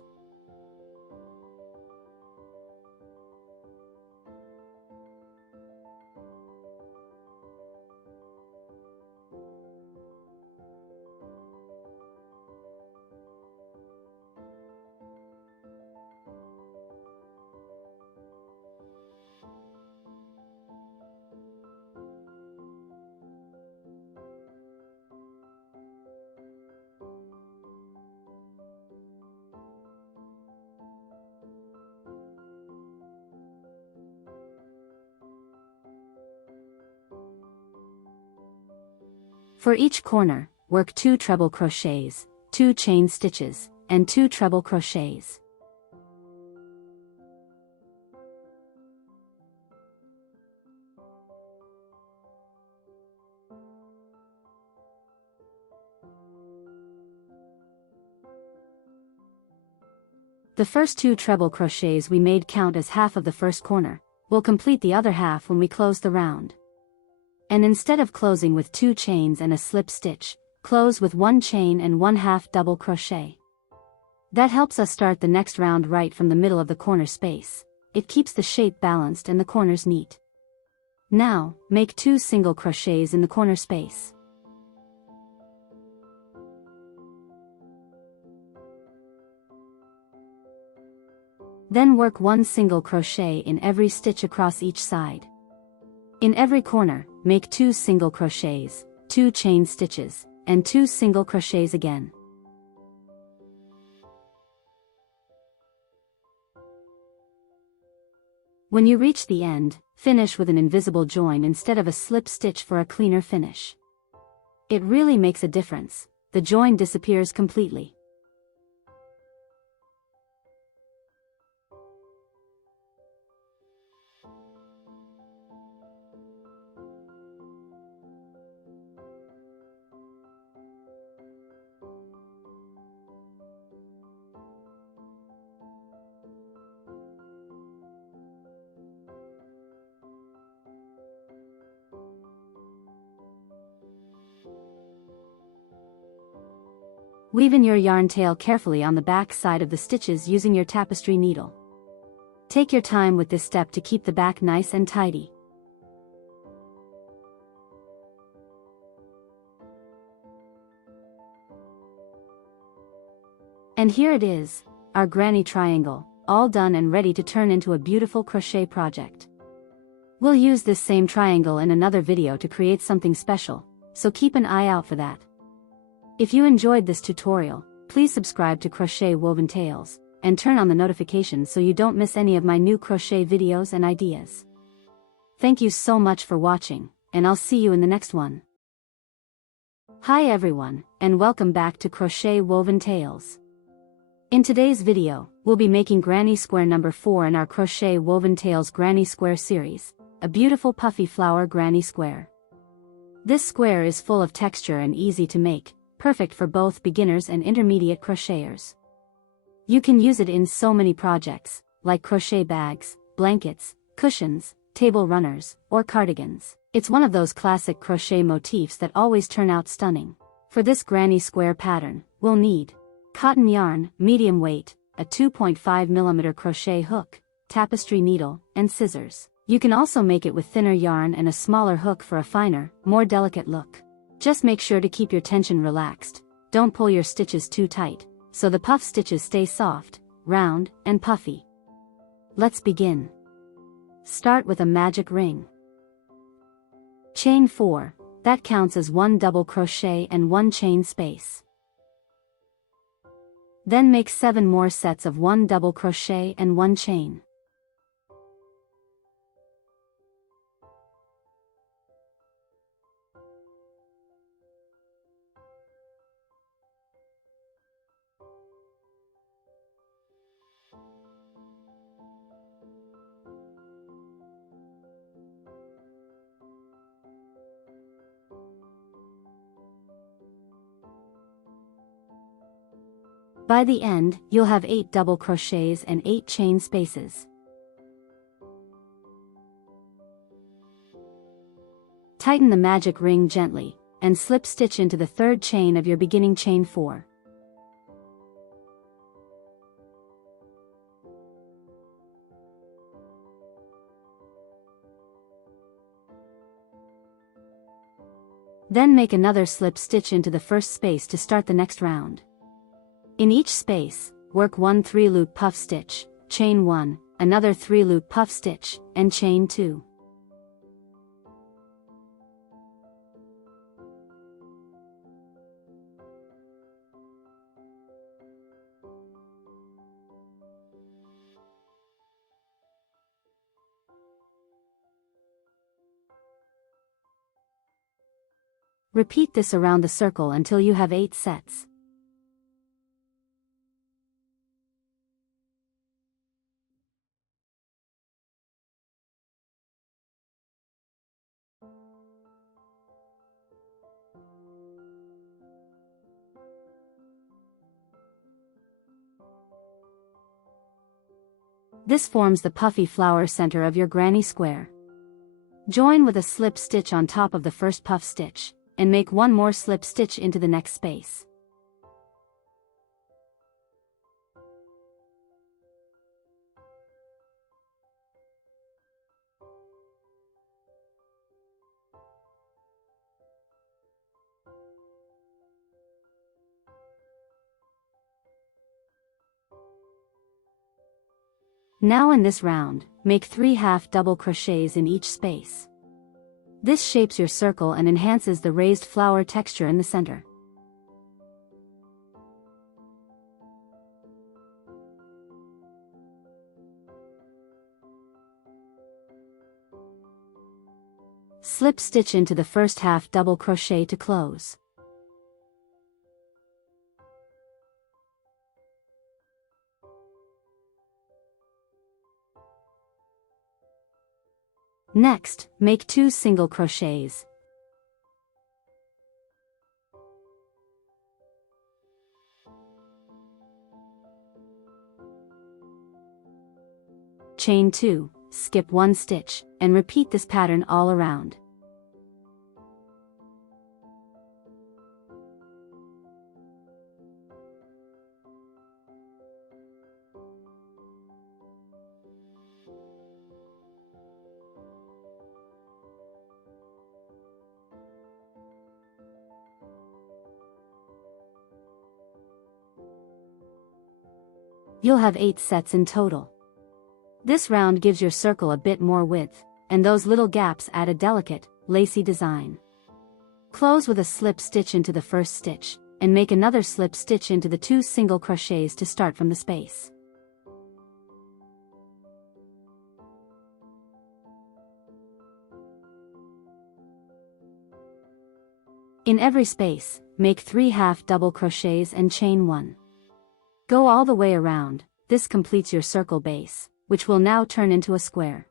For each corner, work 2 treble crochets, 2 chain stitches, and 2 treble crochets. The first 2 treble crochets we made count as half of the first corner. We'll complete the other half when we close the round. And instead of closing with 2 chains and a slip stitch, close with 1 chain and 1 half double crochet. That helps us start the next round right from the middle of the corner space. It keeps the shape balanced and the corners neat. Now, make 2 single crochets in the corner space. Then work 1 single crochet in every stitch across each side. In every corner, make 2 single crochets, 2 chain stitches, and 2 single crochets again. When you reach the end, finish with an invisible join instead of a slip stitch for a cleaner finish. It really makes a difference. The join disappears completely. Weave in your yarn tail carefully on the back side of the stitches using your tapestry needle. Take your time with this step to keep the back nice and tidy. And here it is, our granny triangle, all done and ready to turn into a beautiful crochet project. We'll use this same triangle in another video to create something special, so keep an eye out for that. If you enjoyed this tutorial, please subscribe to Crochet Woven Tales, and turn on the notifications so you don't miss any of my new crochet videos and ideas. Thank you so much for watching, and I'll see you in the next one. Hi everyone, and welcome back to Crochet Woven Tales. In today's video, we'll be making Granny Square number 4 in our Crochet Woven Tales Granny Square series, a beautiful puffy flower granny square. This square is full of texture and easy to make, perfect for both beginners and intermediate crocheters. You can use it in so many projects, like crochet bags, blankets, cushions, table runners, or cardigans. It's one of those classic crochet motifs that always turn out stunning. For this granny square pattern, we'll need cotton yarn, medium weight, a 2.5mm crochet hook, tapestry needle, and scissors. You can also make it with thinner yarn and a smaller hook for a finer, more delicate look. Just make sure to keep your tension relaxed, don't pull your stitches too tight, so the puff stitches stay soft, round, and puffy. Let's begin. Start with a magic ring. Chain 4, that counts as 1 double crochet and 1 chain space. Then make 7 more sets of 1 double crochet and 1 chain. By the end, you'll have 8 double crochets and 8 chain spaces. Tighten the magic ring gently, and slip stitch into the 3rd chain of your beginning chain 4. Then make another slip stitch into the 1st space to start the next round. In each space, work 1 3-loop puff stitch, chain 1, another 3-loop puff stitch, and chain 2. Repeat this around the circle until you have 8 sets. This forms the puffy flower center of your granny square. Join with a slip stitch on top of the first puff stitch, and make 1 more slip stitch into the next space. Now in this round, make 3 half double crochets in each space. This shapes your circle and enhances the raised flower texture in the center. Slip stitch into the first half double crochet to close. Next, make 2 single crochets. Chain 2, skip 1 stitch, and repeat this pattern all around. You'll have 8 sets in total. This round gives your circle a bit more width, and those little gaps add a delicate, lacy design. Close with a slip stitch into the first stitch, and make another slip stitch into the 2 single crochets to start from the space. In every space, make 3 half double crochets and chain 1. Go all the way around. This completes your circle base, which will now turn into a square.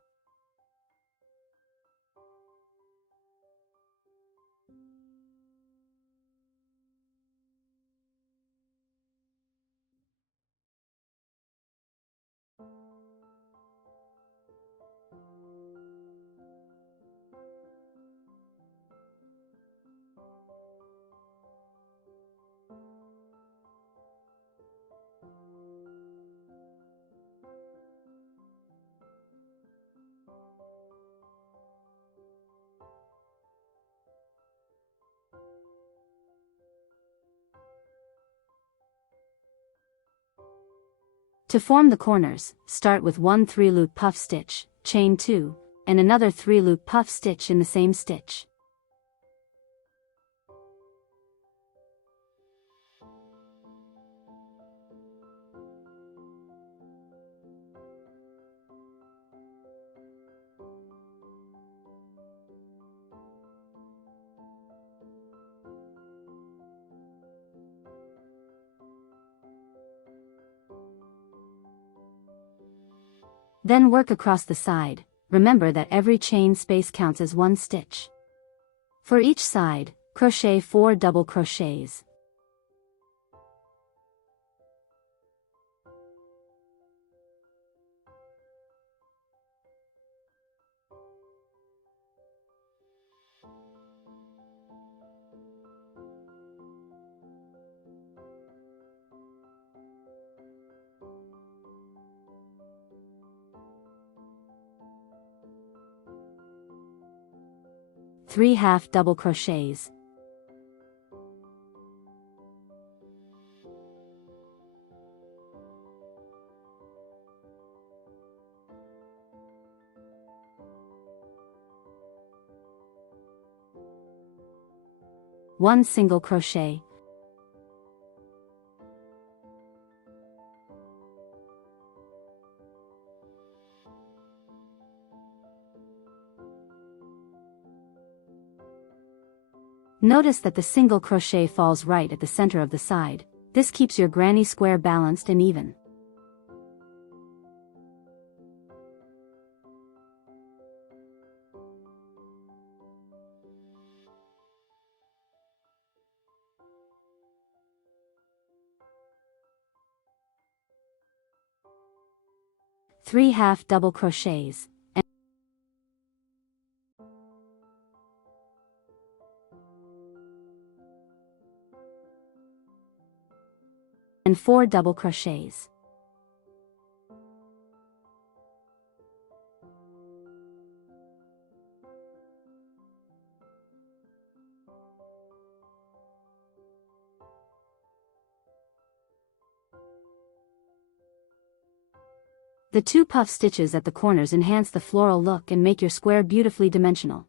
To form the corners, start with 1 3-loop puff stitch, chain 2, and another 3-loop puff stitch in the same stitch. Then work across the side. Remember that every chain space counts as 1 stitch. For each side, crochet 4 double crochets. Three half double crochets. One single crochet. Notice that the single crochet falls right at the center of the side. This keeps your granny square balanced and even. Three half double crochets. And 4 double crochets. The 2 puff stitches at the corners enhance the floral look and make your square beautifully dimensional.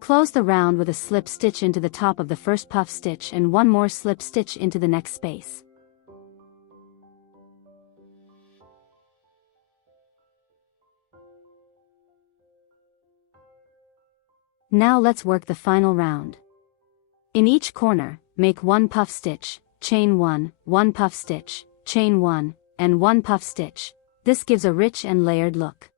Close the round with a slip stitch into the top of the first puff stitch and 1 more slip stitch into the next space. Now let's work the final round. In each corner, make 1 puff stitch, chain 1, 1 puff stitch, chain 1, and 1 puff stitch. This gives a rich and layered look.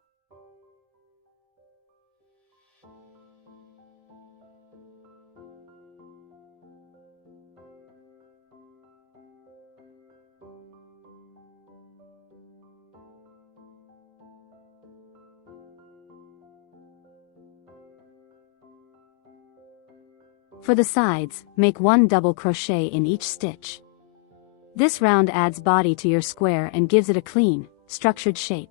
For the sides, make 1 double crochet in each stitch. This round adds body to your square and gives it a clean, structured shape.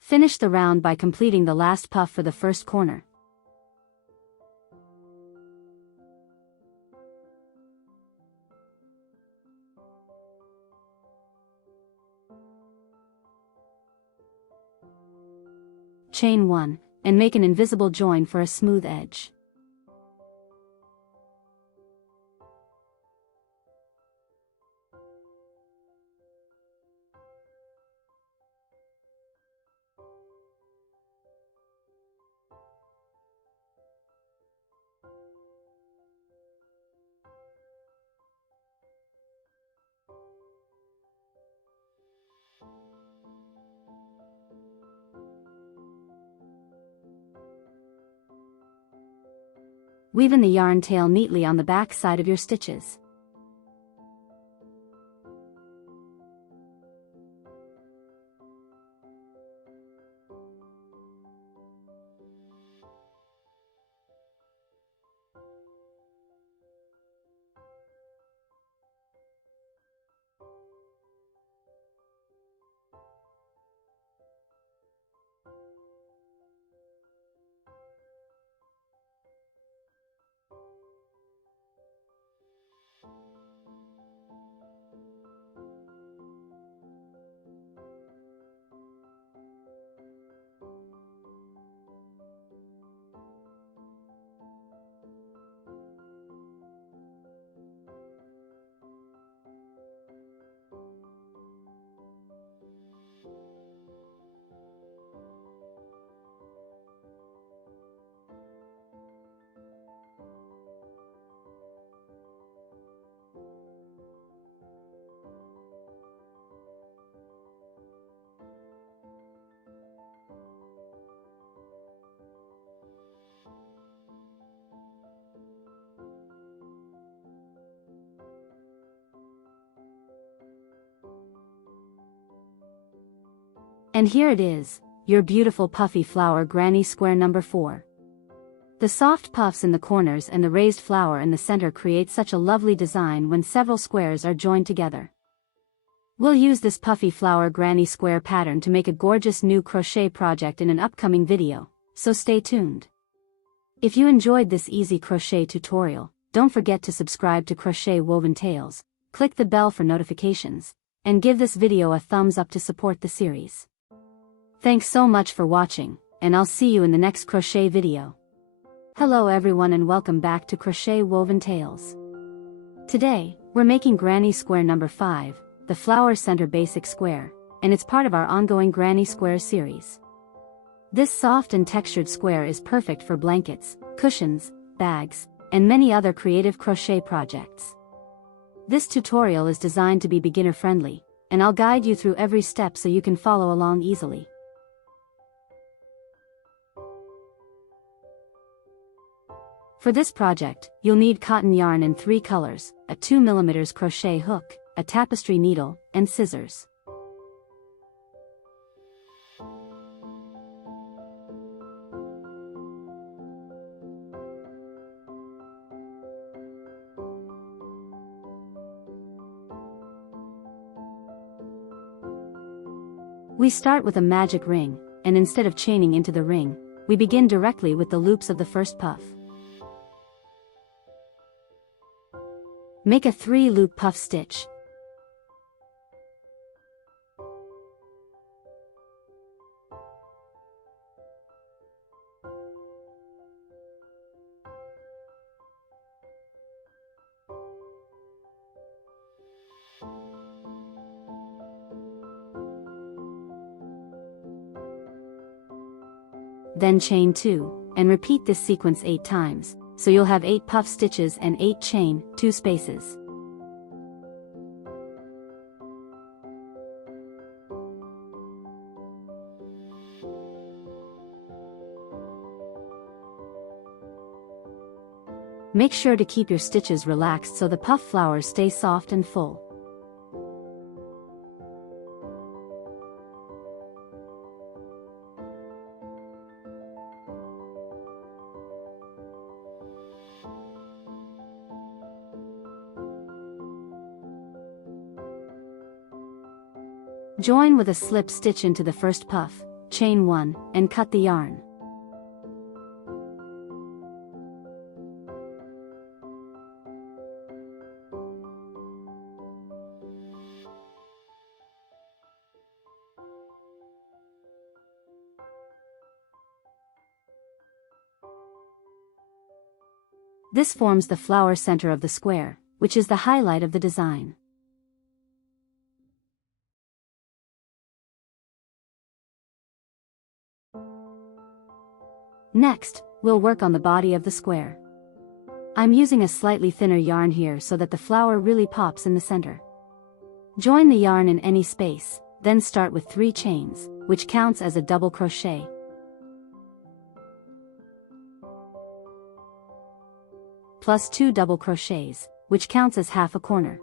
Finish the round by completing the last puff for the first corner. Chain 1, and make an invisible join for a smooth edge. Weave in the yarn tail neatly on the back side of your stitches. And here it is, your beautiful puffy flower granny square number 4. The soft puffs in the corners and the raised flower in the center create such a lovely design when several squares are joined together. We'll use this puffy flower granny square pattern to make a gorgeous new crochet project in an upcoming video, so stay tuned. If you enjoyed this easy crochet tutorial, don't forget to subscribe to Crochet Woven Tales, click the bell for notifications, and give this video a thumbs up to support the series. Thanks so much for watching, and I'll see you in the next crochet video. Hello everyone and welcome back to Crochet Woven Tales. Today, we're making Granny Square number 5, the Flower Center Basic Square, and it's part of our ongoing Granny Square series. This soft and textured square is perfect for blankets, cushions, bags, and many other creative crochet projects. This tutorial is designed to be beginner-friendly, and I'll guide you through every step so you can follow along easily. For this project, you'll need cotton yarn in 3 colors, a 2mm crochet hook, a tapestry needle, and scissors. We start with a magic ring, and instead of chaining into the ring, we begin directly with the loops of the first puff. Make a 3-loop puff stitch. Then chain 2, and repeat this sequence 8 times, so you'll have 8 puff stitches and 8 chain, 2 spaces. Make sure to keep your stitches relaxed so the puff flowers stay soft and full. Join with a slip stitch into the first puff, chain 1, and cut the yarn. This forms the flower center of the square, which is the highlight of the design. Next, we'll work on the body of the square. I'm using a slightly thinner yarn here so that the flower really pops in the center. Join the yarn in any space, then start with 3 chains, which counts as a double crochet. Plus 2 double crochets, which counts as half a corner.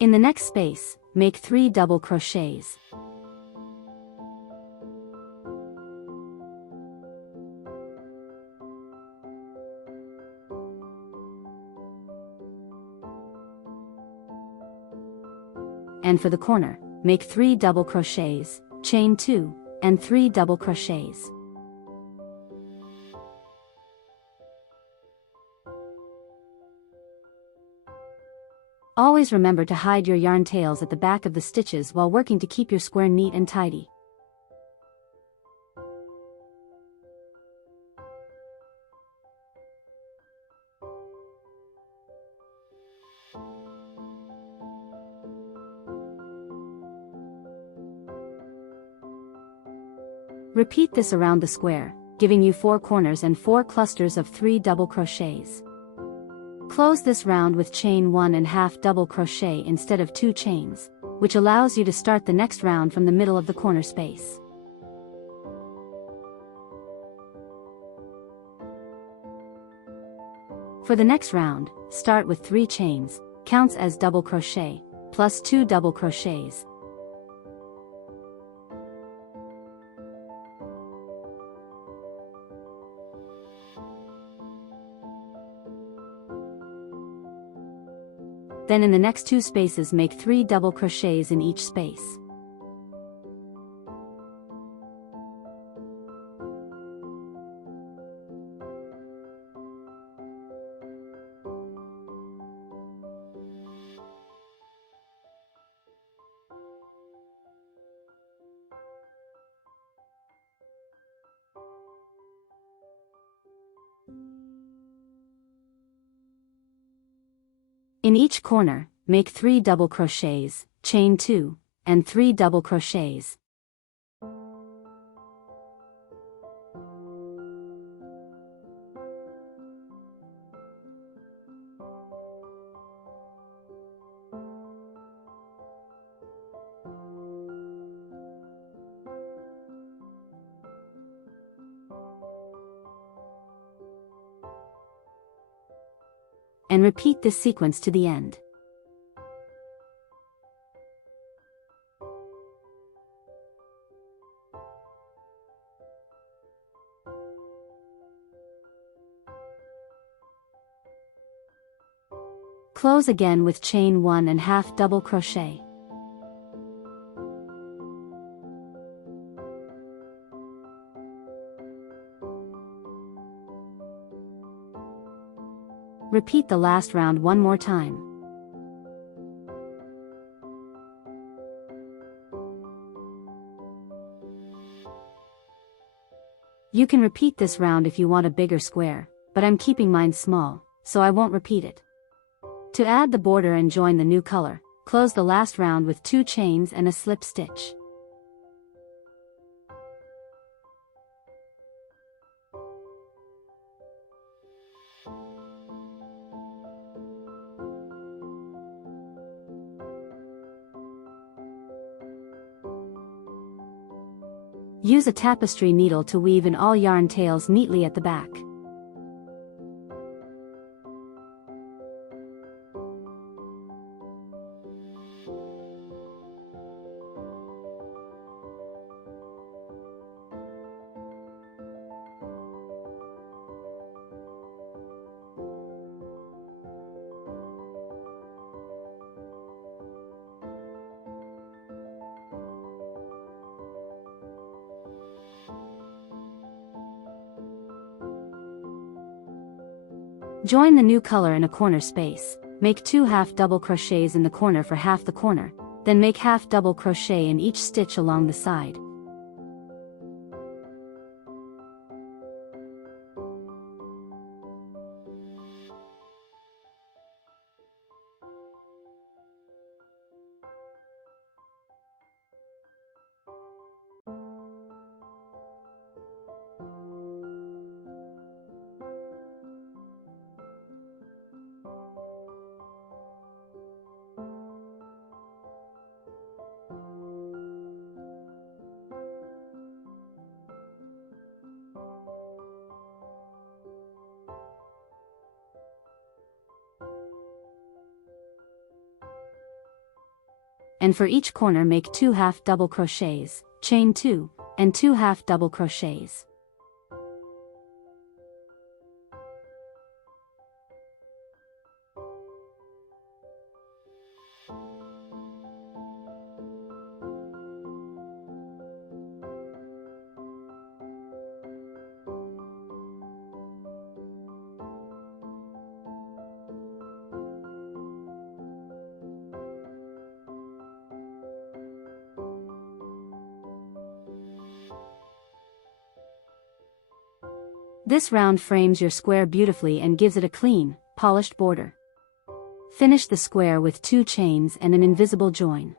In the next space, make 3 double crochets. And for the corner, make 3 double crochets, chain 2, and 3 double crochets. Always remember to hide your yarn tails at the back of the stitches while working to keep your square neat and tidy. Repeat this around the square, giving you 4 corners and 4 clusters of 3 double crochets. Close this round with chain 1 and half double crochet instead of 2 chains, which allows you to start the next round from the middle of the corner space. For the next round, start with 3 chains, counts as double crochet, plus 2 double crochets. Then in the next 2 spaces make 3 double crochets in each space. In each corner, make 3 double crochets, chain 2, and 3 double crochets. And repeat this sequence to the end. Close again with chain 1 and half double crochet. Repeat the last round one more time. You can repeat this round if you want a bigger square, but I'm keeping mine small, so I won't repeat it. To add the border and join the new color, close the last round with 2 chains and a slip stitch. Use a tapestry needle to weave in all yarn tails neatly at the back. Join the new color in a corner space, make 2 half double crochets in the corner for half the corner, then make half double crochet in each stitch along the side. And for each corner make 2 half double crochets, chain 2, and 2 half double crochets. This round frames your square beautifully and gives it a clean, polished border. Finish the square with 2 chains and an invisible join.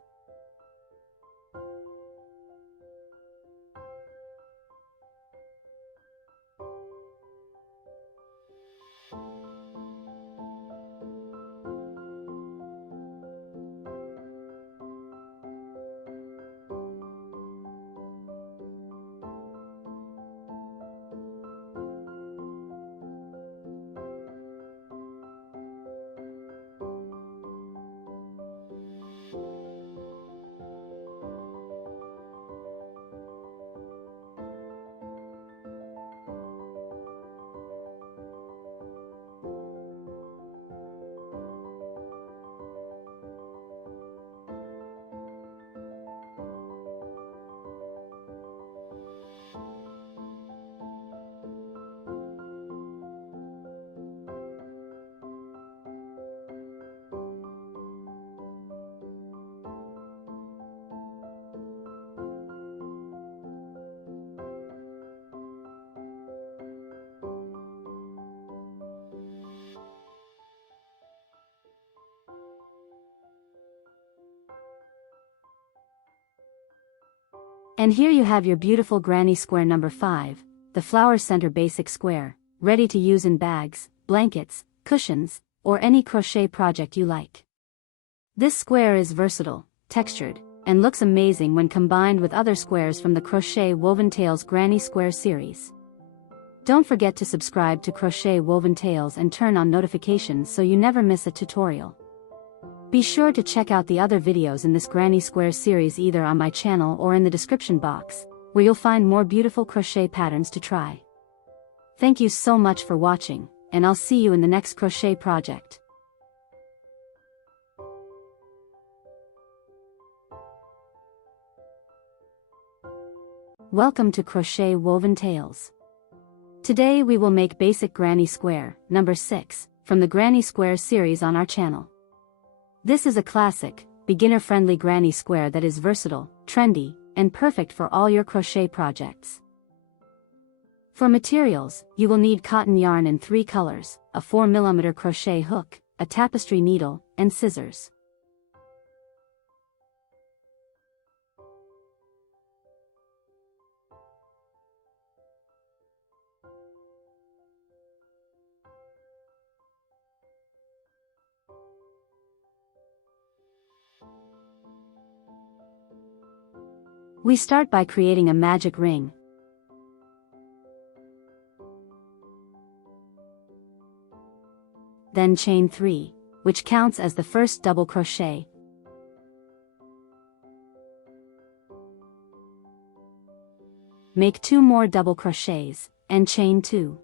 And here you have your beautiful granny square number 5, the flower center basic square, ready to use in bags, blankets, cushions, or any crochet project you like. This square is versatile, textured, and looks amazing when combined with other squares from the Crochet Woven Tales Granny Square series. Don't forget to subscribe to Crochet Woven Tales and turn on notifications so you never miss a tutorial. Be sure to check out the other videos in this Granny Square series either on my channel or in the description box, where you'll find more beautiful crochet patterns to try. Thank you so much for watching, and I'll see you in the next crochet project. Welcome to Crochet Woven Tales. Today we will make basic granny square, number 6, from the Granny Square series on our channel. This is a classic, beginner-friendly granny square that is versatile, trendy, and perfect for all your crochet projects. For materials, you will need cotton yarn in 3 colors, a 4mm crochet hook, a tapestry needle, and scissors. We start by creating a magic ring. Then chain 3, which counts as the first double crochet. Make 2 more double crochets, and chain 2.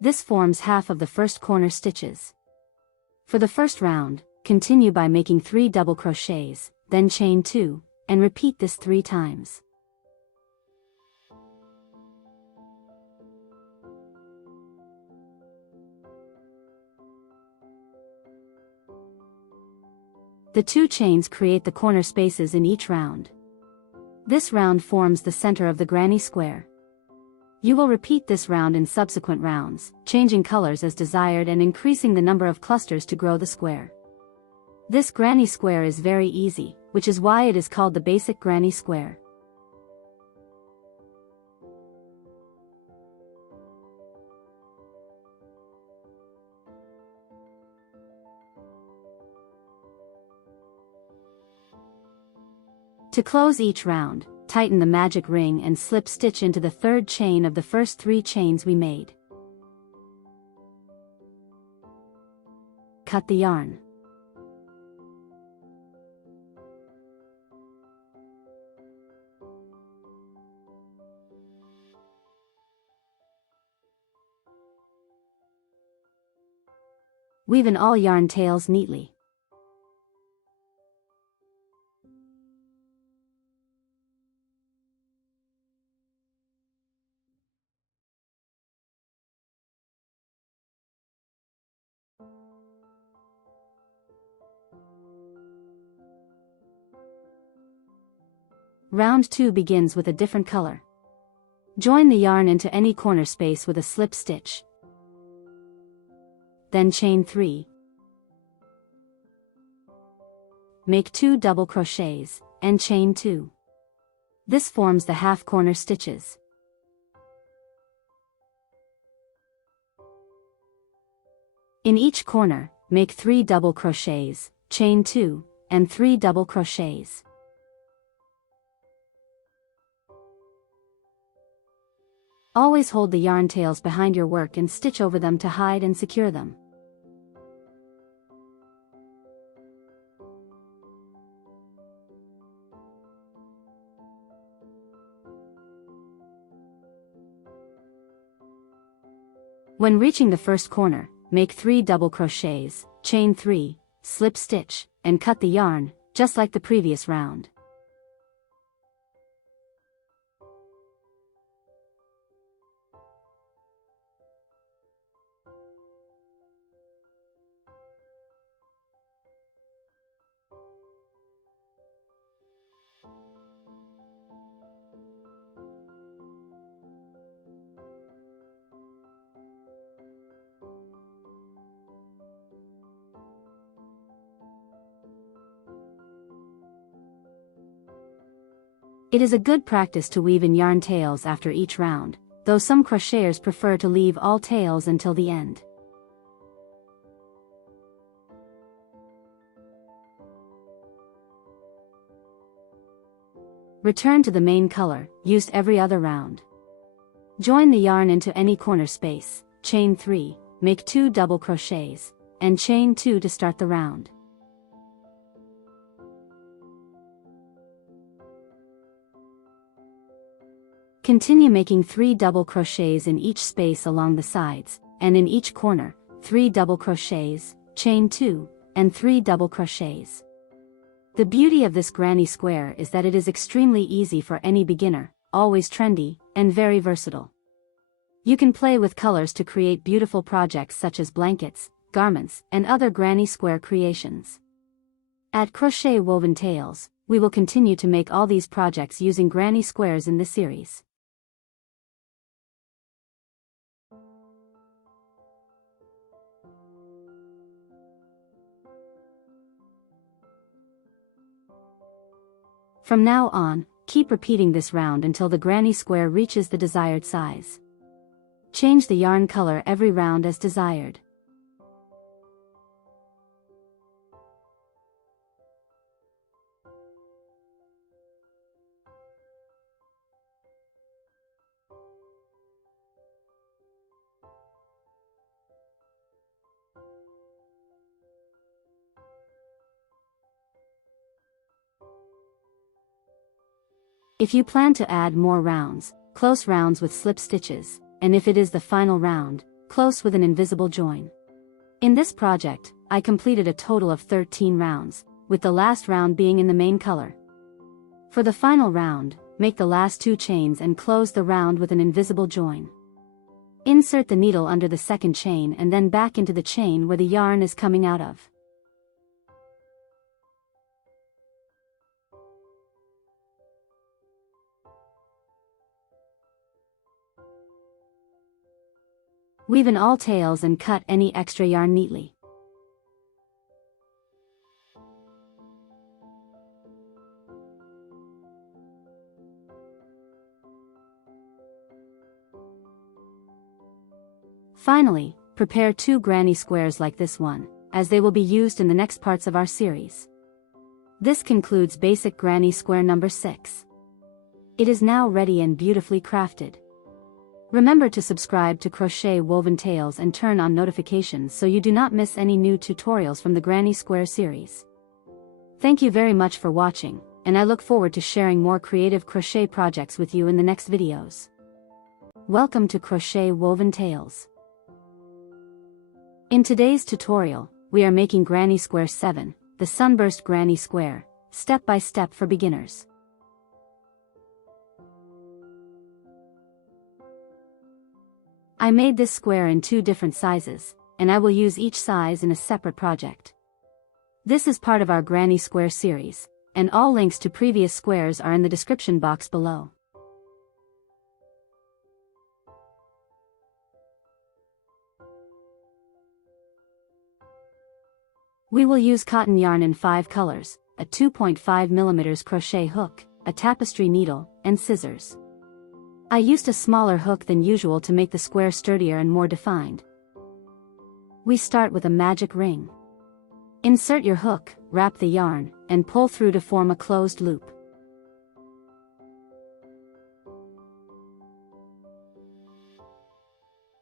This forms half of the first corner stitches. For the first round, continue by making 3 double crochets, then chain 2, and repeat this 3 times. The 2 chains create the corner spaces in each round. This round forms the center of the granny square. You will repeat this round in subsequent rounds, changing colors as desired and increasing the number of clusters to grow the square. This granny square is very easy, which is why it is called the basic granny square. To close each round, tighten the magic ring and slip stitch into the 3rd chain of the first 3 chains we made. Cut the yarn. Weave in all yarn tails neatly. Round 2 begins with a different color. Join the yarn into any corner space with a slip stitch. Then chain 3. Make 2 double crochets, and chain 2. This forms the half corner stitches. In each corner, make 3 double crochets, chain 2, and 3 double crochets. Always hold the yarn tails behind your work and stitch over them to hide and secure them. When reaching the first corner, make 3 double crochets, chain 3, slip stitch, and cut the yarn, just like the previous round. It is a good practice to weave in yarn tails after each round, though some crocheters prefer to leave all tails until the end. Return to the main color, used every other round. Join the yarn into any corner space, chain 3, make 2 double crochets, and chain 2 to start the round. Continue making 3 double crochets in each space along the sides, and in each corner, 3 double crochets, chain 2, and 3 double crochets. The beauty of this granny square is that it is extremely easy for any beginner, always trendy, and very versatile. You can play with colors to create beautiful projects such as blankets, garments, and other granny square creations. At Crochet Woven Tales, we will continue to make all these projects using granny squares in this series. From now on, keep repeating this round until the granny square reaches the desired size. Change the yarn color every round as desired. If you plan to add more rounds, close rounds with slip stitches, and if it is the final round, close with an invisible join. In this project, I completed a total of 13 rounds, with the last round being in the main color. For the final round, make the last 2 chains and close the round with an invisible join. Insert the needle under the second chain and then back into the chain where the yarn is coming out of. Weave in all tails and cut any extra yarn neatly. Finally, prepare 2 granny squares like this one, as they will be used in the next parts of our series. This concludes basic granny square number 6. It is now ready and beautifully crafted. Remember to subscribe to Crochet Woven Tales and turn on notifications so you do not miss any new tutorials from the Granny Square series. Thank you very much for watching, and I look forward to sharing more creative crochet projects with you in the next videos. Welcome to Crochet Woven Tales. In today's tutorial, we are making Granny Square 7, the Sunburst Granny Square, step by step for beginners. I made this square in 2 different sizes, and I will use each size in a separate project. This is part of our Granny Square series, and all links to previous squares are in the description box below. We will use cotton yarn in 5 colors, a 2.5 mm crochet hook, a tapestry needle, and scissors. I used a smaller hook than usual to make the square sturdier and more defined. We start with a magic ring. Insert your hook, wrap the yarn, and pull through to form a closed loop.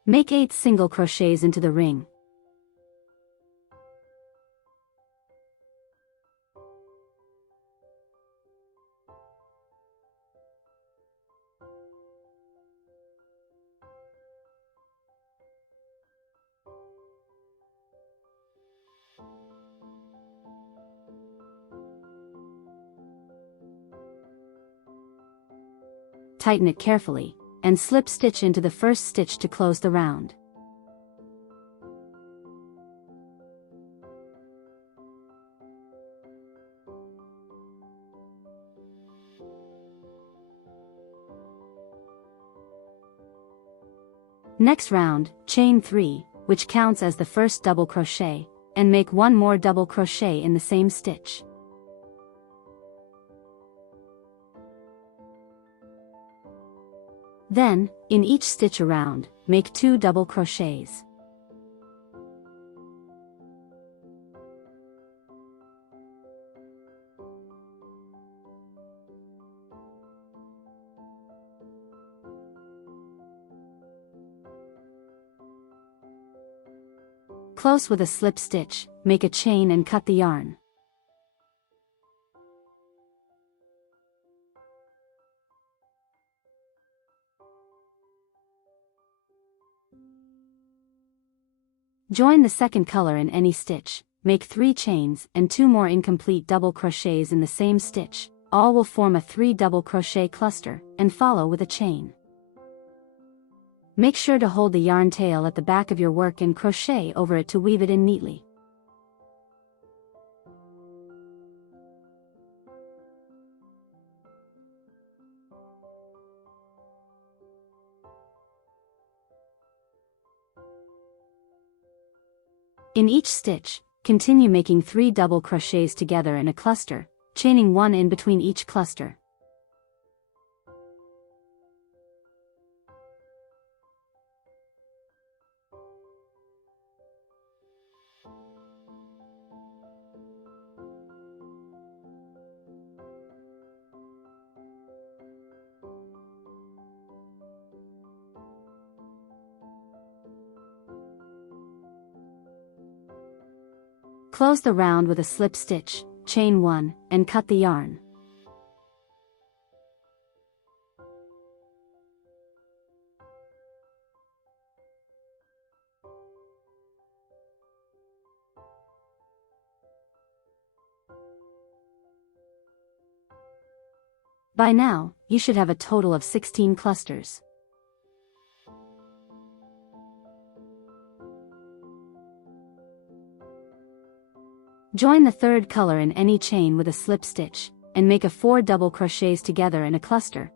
Make 8 single crochets into the ring. Tighten it carefully, and slip stitch into the first stitch to close the round. Next round, chain 3, which counts as the first double crochet, and make 1 more double crochet in the same stitch. Then, in each stitch around, make 2 double crochets. Close with a slip stitch, make a chain and cut the yarn. Join the second color in any stitch, make 3 chains and 2 more incomplete double crochets in the same stitch, all will form a 3 double crochet cluster, and follow with a chain. Make sure to hold the yarn tail at the back of your work and crochet over it to weave it in neatly. In each stitch, continue making 3 double crochets together in a cluster, chaining 1 in between each cluster. Close the round with a slip stitch, chain 1, and cut the yarn. By now, you should have a total of 16 clusters. Join the third color in any chain with a slip stitch, and make a 4 double crochets together in a cluster.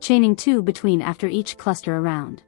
Chaining 2 between after each cluster around.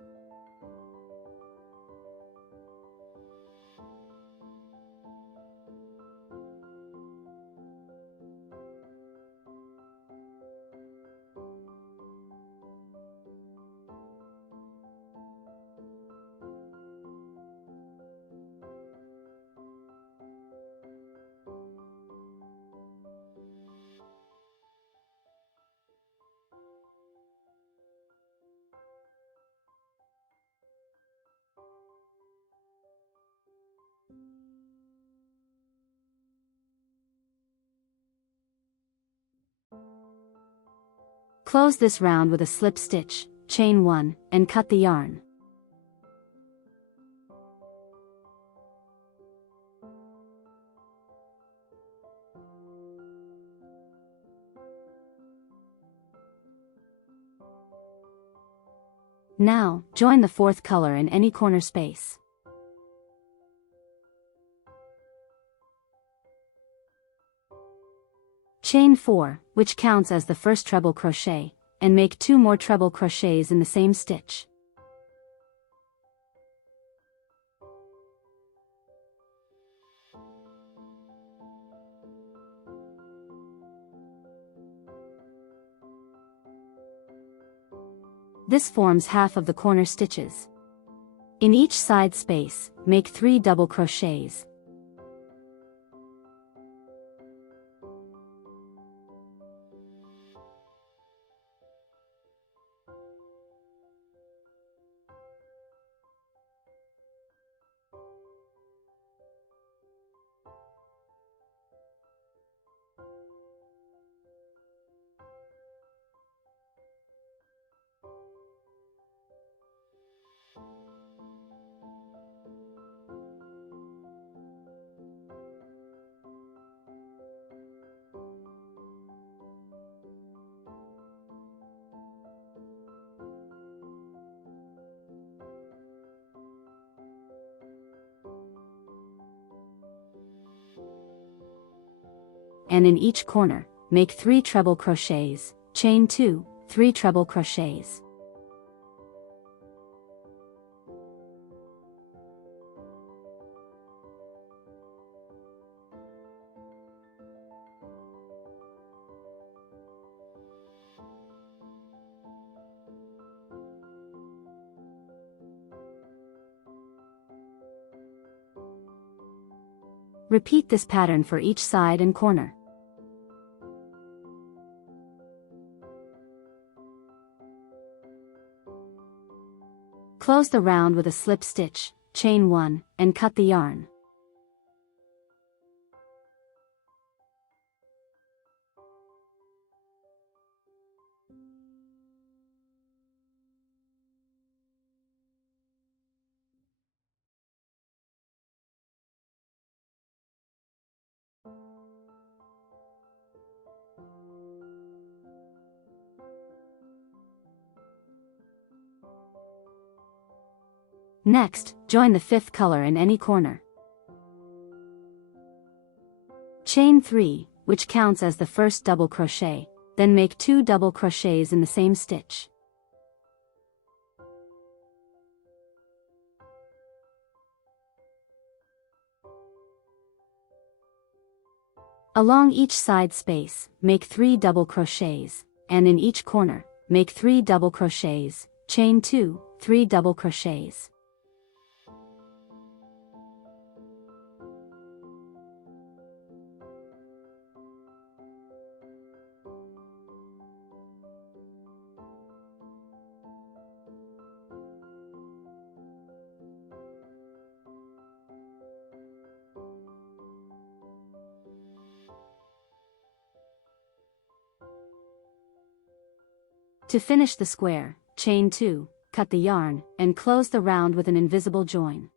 Close this round with a slip stitch, chain 1, and cut the yarn. Now, join the fourth color in any corner space. Chain 4, which counts as the first treble crochet, and make 2 more treble crochets in the same stitch. This forms half of the corner stitches. In each side space, make 3 double crochets. and in each corner, make 3 treble crochets, chain 2, 3 treble crochets. Repeat this pattern for each side and corner. Close the round with a slip stitch, chain 1, and cut the yarn. Next, join the 5th color in any corner. Chain 3, which counts as the first double crochet, then make 2 double crochets in the same stitch. Along each side space, make 3 double crochets, and in each corner, make 3 double crochets, chain 2, 3 double crochets. To finish the square, chain 2, cut the yarn, and close the round with an invisible join.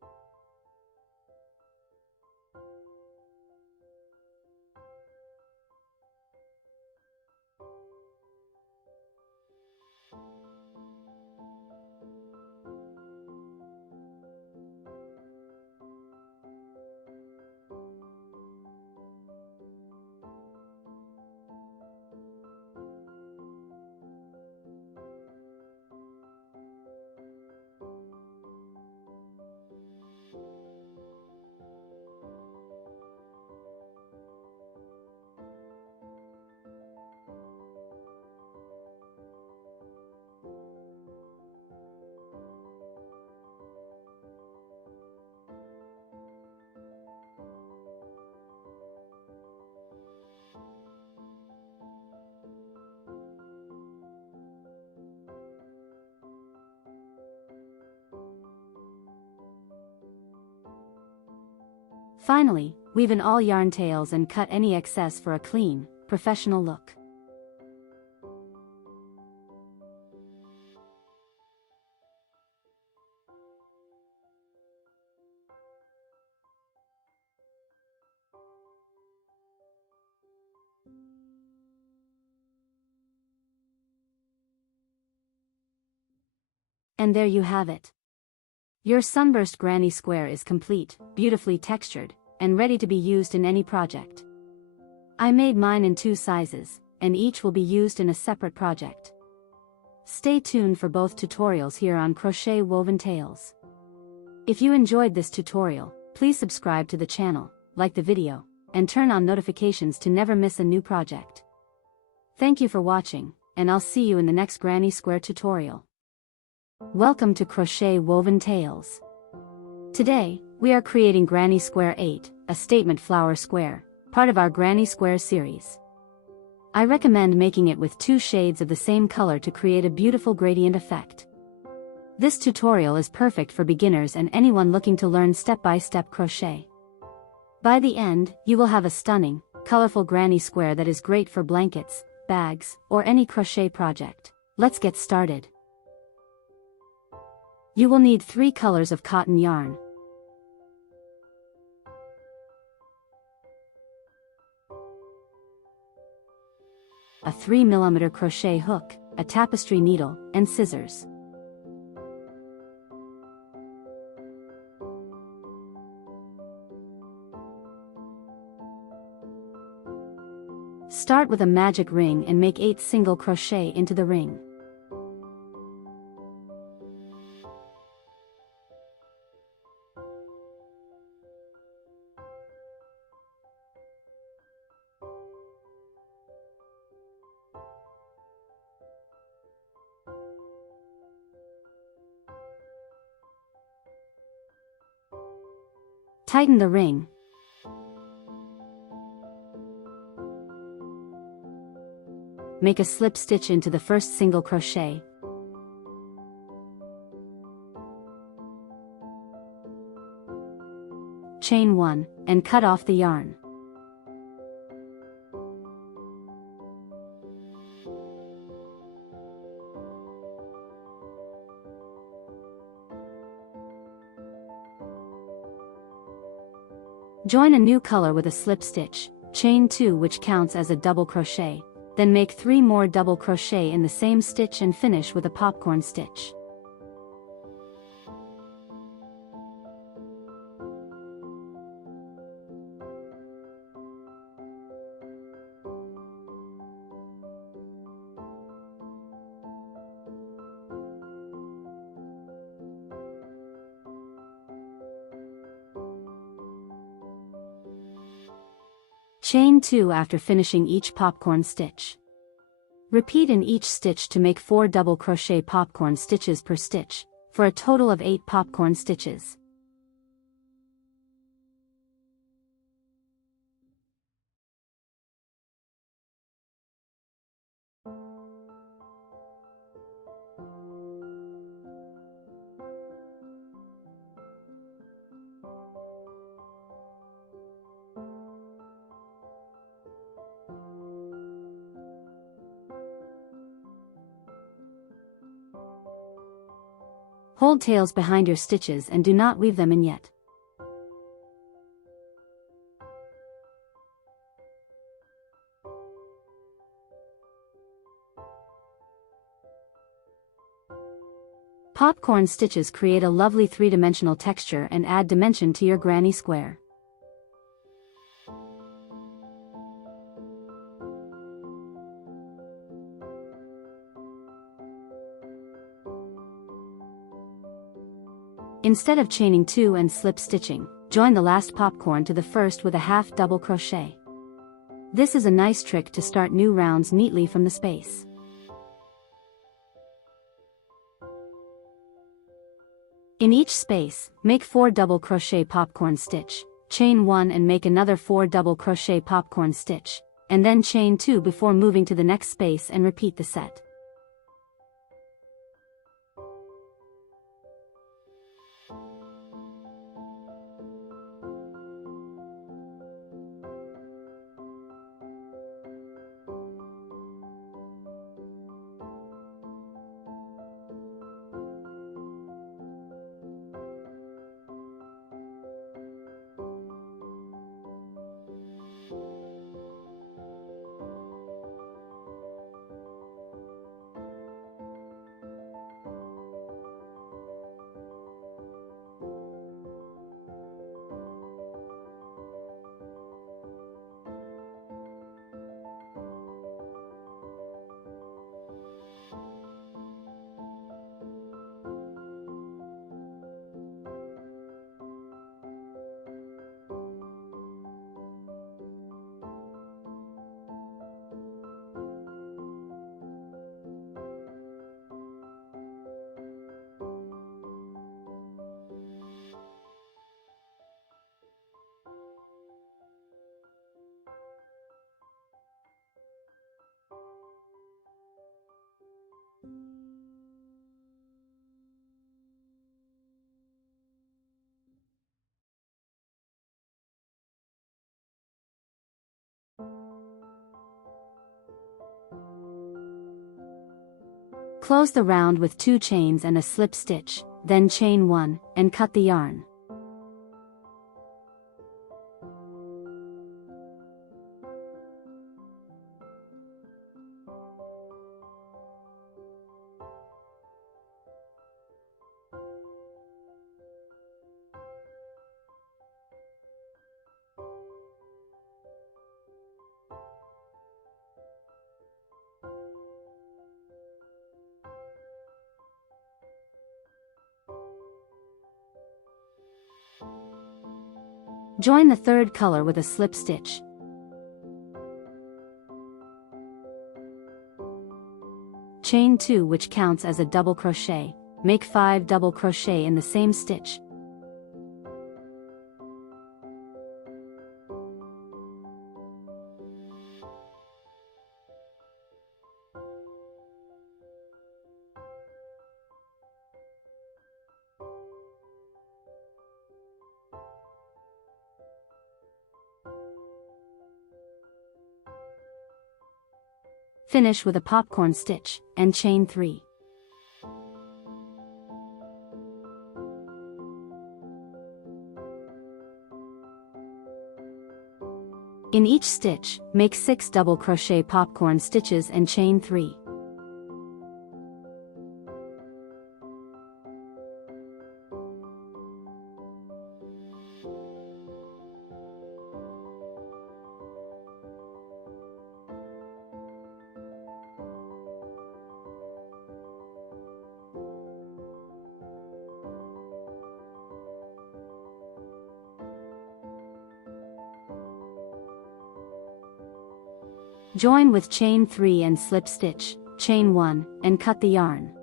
Finally, weave in all yarn tails and cut any excess for a clean, professional look. And there you have it. Your sunburst granny square is complete, beautifully textured, and ready to be used in any project. I made mine in 2 sizes, and each will be used in a separate project. Stay tuned for both tutorials here on Crochet Woven Tales. If you enjoyed this tutorial, please subscribe to the channel, like the video, and turn on notifications to never miss a new project. Thank you for watching, and I'll see you in the next granny square tutorial. Welcome to Crochet Woven Tales. Today, we are creating Granny Square 8, a statement flower square, part of our Granny Square series. I recommend making it with 2 shades of the same color to create a beautiful gradient effect. This tutorial is perfect for beginners and anyone looking to learn step-by-step crochet. By the end, you will have a stunning, colorful granny square that is great for blankets, bags, or any crochet project. Let's get started. You will need 3 colors of cotton yarn. A 3mm crochet hook, a tapestry needle, and scissors. Start with a magic ring and make 8 single crochet into the ring. Tighten the ring. Make a slip stitch into the first single crochet. Chain 1, and cut off the yarn. Join a new color with a slip stitch, chain 2 which counts as a double crochet, then make 3 more double crochet in the same stitch and finish with a popcorn stitch. Chain 2 after finishing each popcorn stitch. Repeat in each stitch to make 4 double crochet popcorn stitches per stitch, for a total of 8 popcorn stitches. Hold tails behind your stitches and do not weave them in yet. Popcorn stitches create a lovely three-dimensional texture and add dimension to your granny square. Instead of chaining 2 and slip stitching, join the last popcorn to the first with a half double crochet. This is a nice trick to start new rounds neatly from the space. In each space, make 4 double crochet popcorn stitch, chain 1 and make another 4 double crochet popcorn stitch, and then chain 2 before moving to the next space and repeat the set. Close the round with 2 chains and a slip stitch, then chain 1, and cut the yarn. Join the third color with a slip stitch. Chain 2, which counts as a double crochet. Make 5 double crochet in the same stitch. Finish with a popcorn stitch, and chain 3. In each stitch, make 6 double crochet popcorn stitches and chain 3. Join with chain 3 and slip stitch, chain 1, and cut the yarn.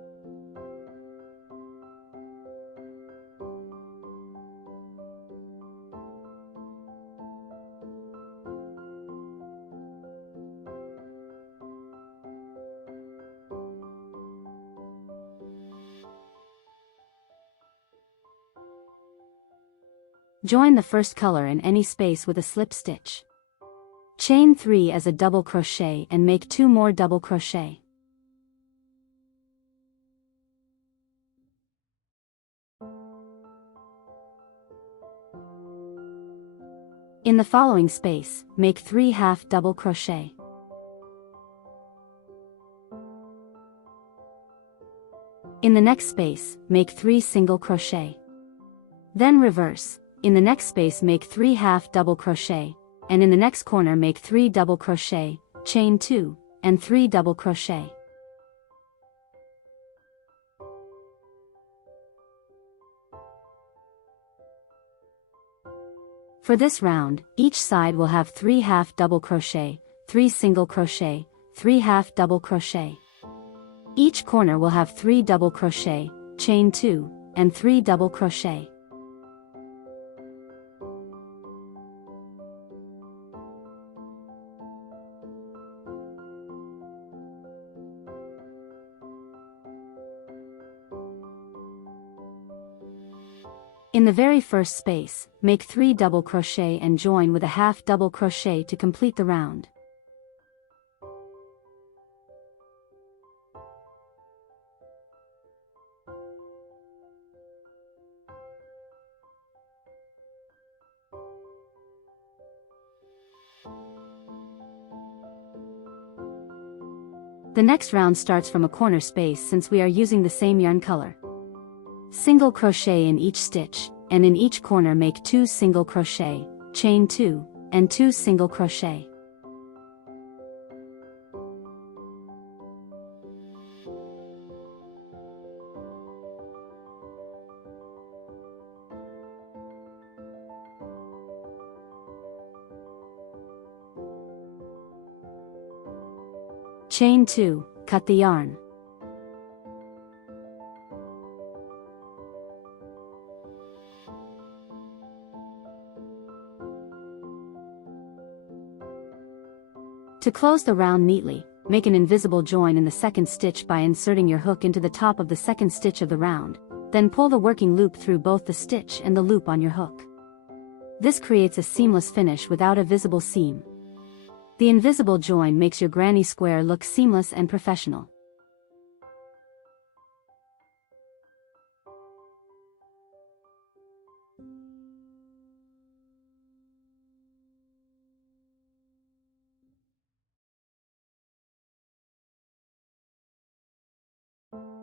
Join the first color in any space with a slip stitch. Chain 3 as a double crochet and make 2 more double crochet. In the following space, make 3 half double crochet. In the next space, make 3 single crochet. Then reverse. In the next space make 3 half double crochet, and in the next corner make 3 double crochet, chain 2, and 3 double crochet. For this round, each side will have 3 half double crochet, 3 single crochet, 3 half double crochet. Each corner will have 3 double crochet, chain 2, and 3 double crochet. In the very first space, make 3 double crochet and join with a half double crochet to complete the round. The next round starts from a corner space since we are using the same yarn color. Single crochet in each stitch, and in each corner make 2 single crochet, chain 2, and 2 single crochet. Chain 2, cut the yarn. To close the round neatly, make an invisible join in the second stitch by inserting your hook into the top of the second stitch of the round, then pull the working loop through both the stitch and the loop on your hook. This creates a seamless finish without a visible seam. The invisible join makes your granny square look seamless and professional.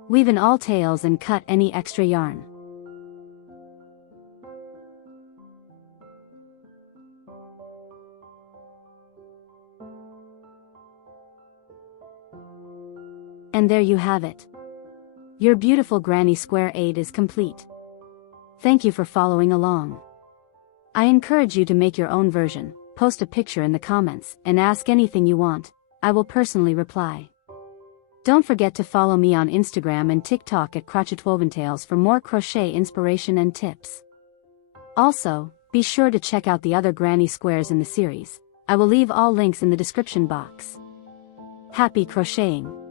Weave in all tails and cut any extra yarn. And there you have it. Your beautiful granny square 8 is complete. Thank you for following along. I encourage you to make your own version, post a picture in the comments, and ask anything you want. I will personally reply. Don't forget to follow me on Instagram and TikTok at CrochetWovenTales for more crochet inspiration and tips. Also, be sure to check out the other granny squares in the series. I will leave all links in the description box. Happy crocheting!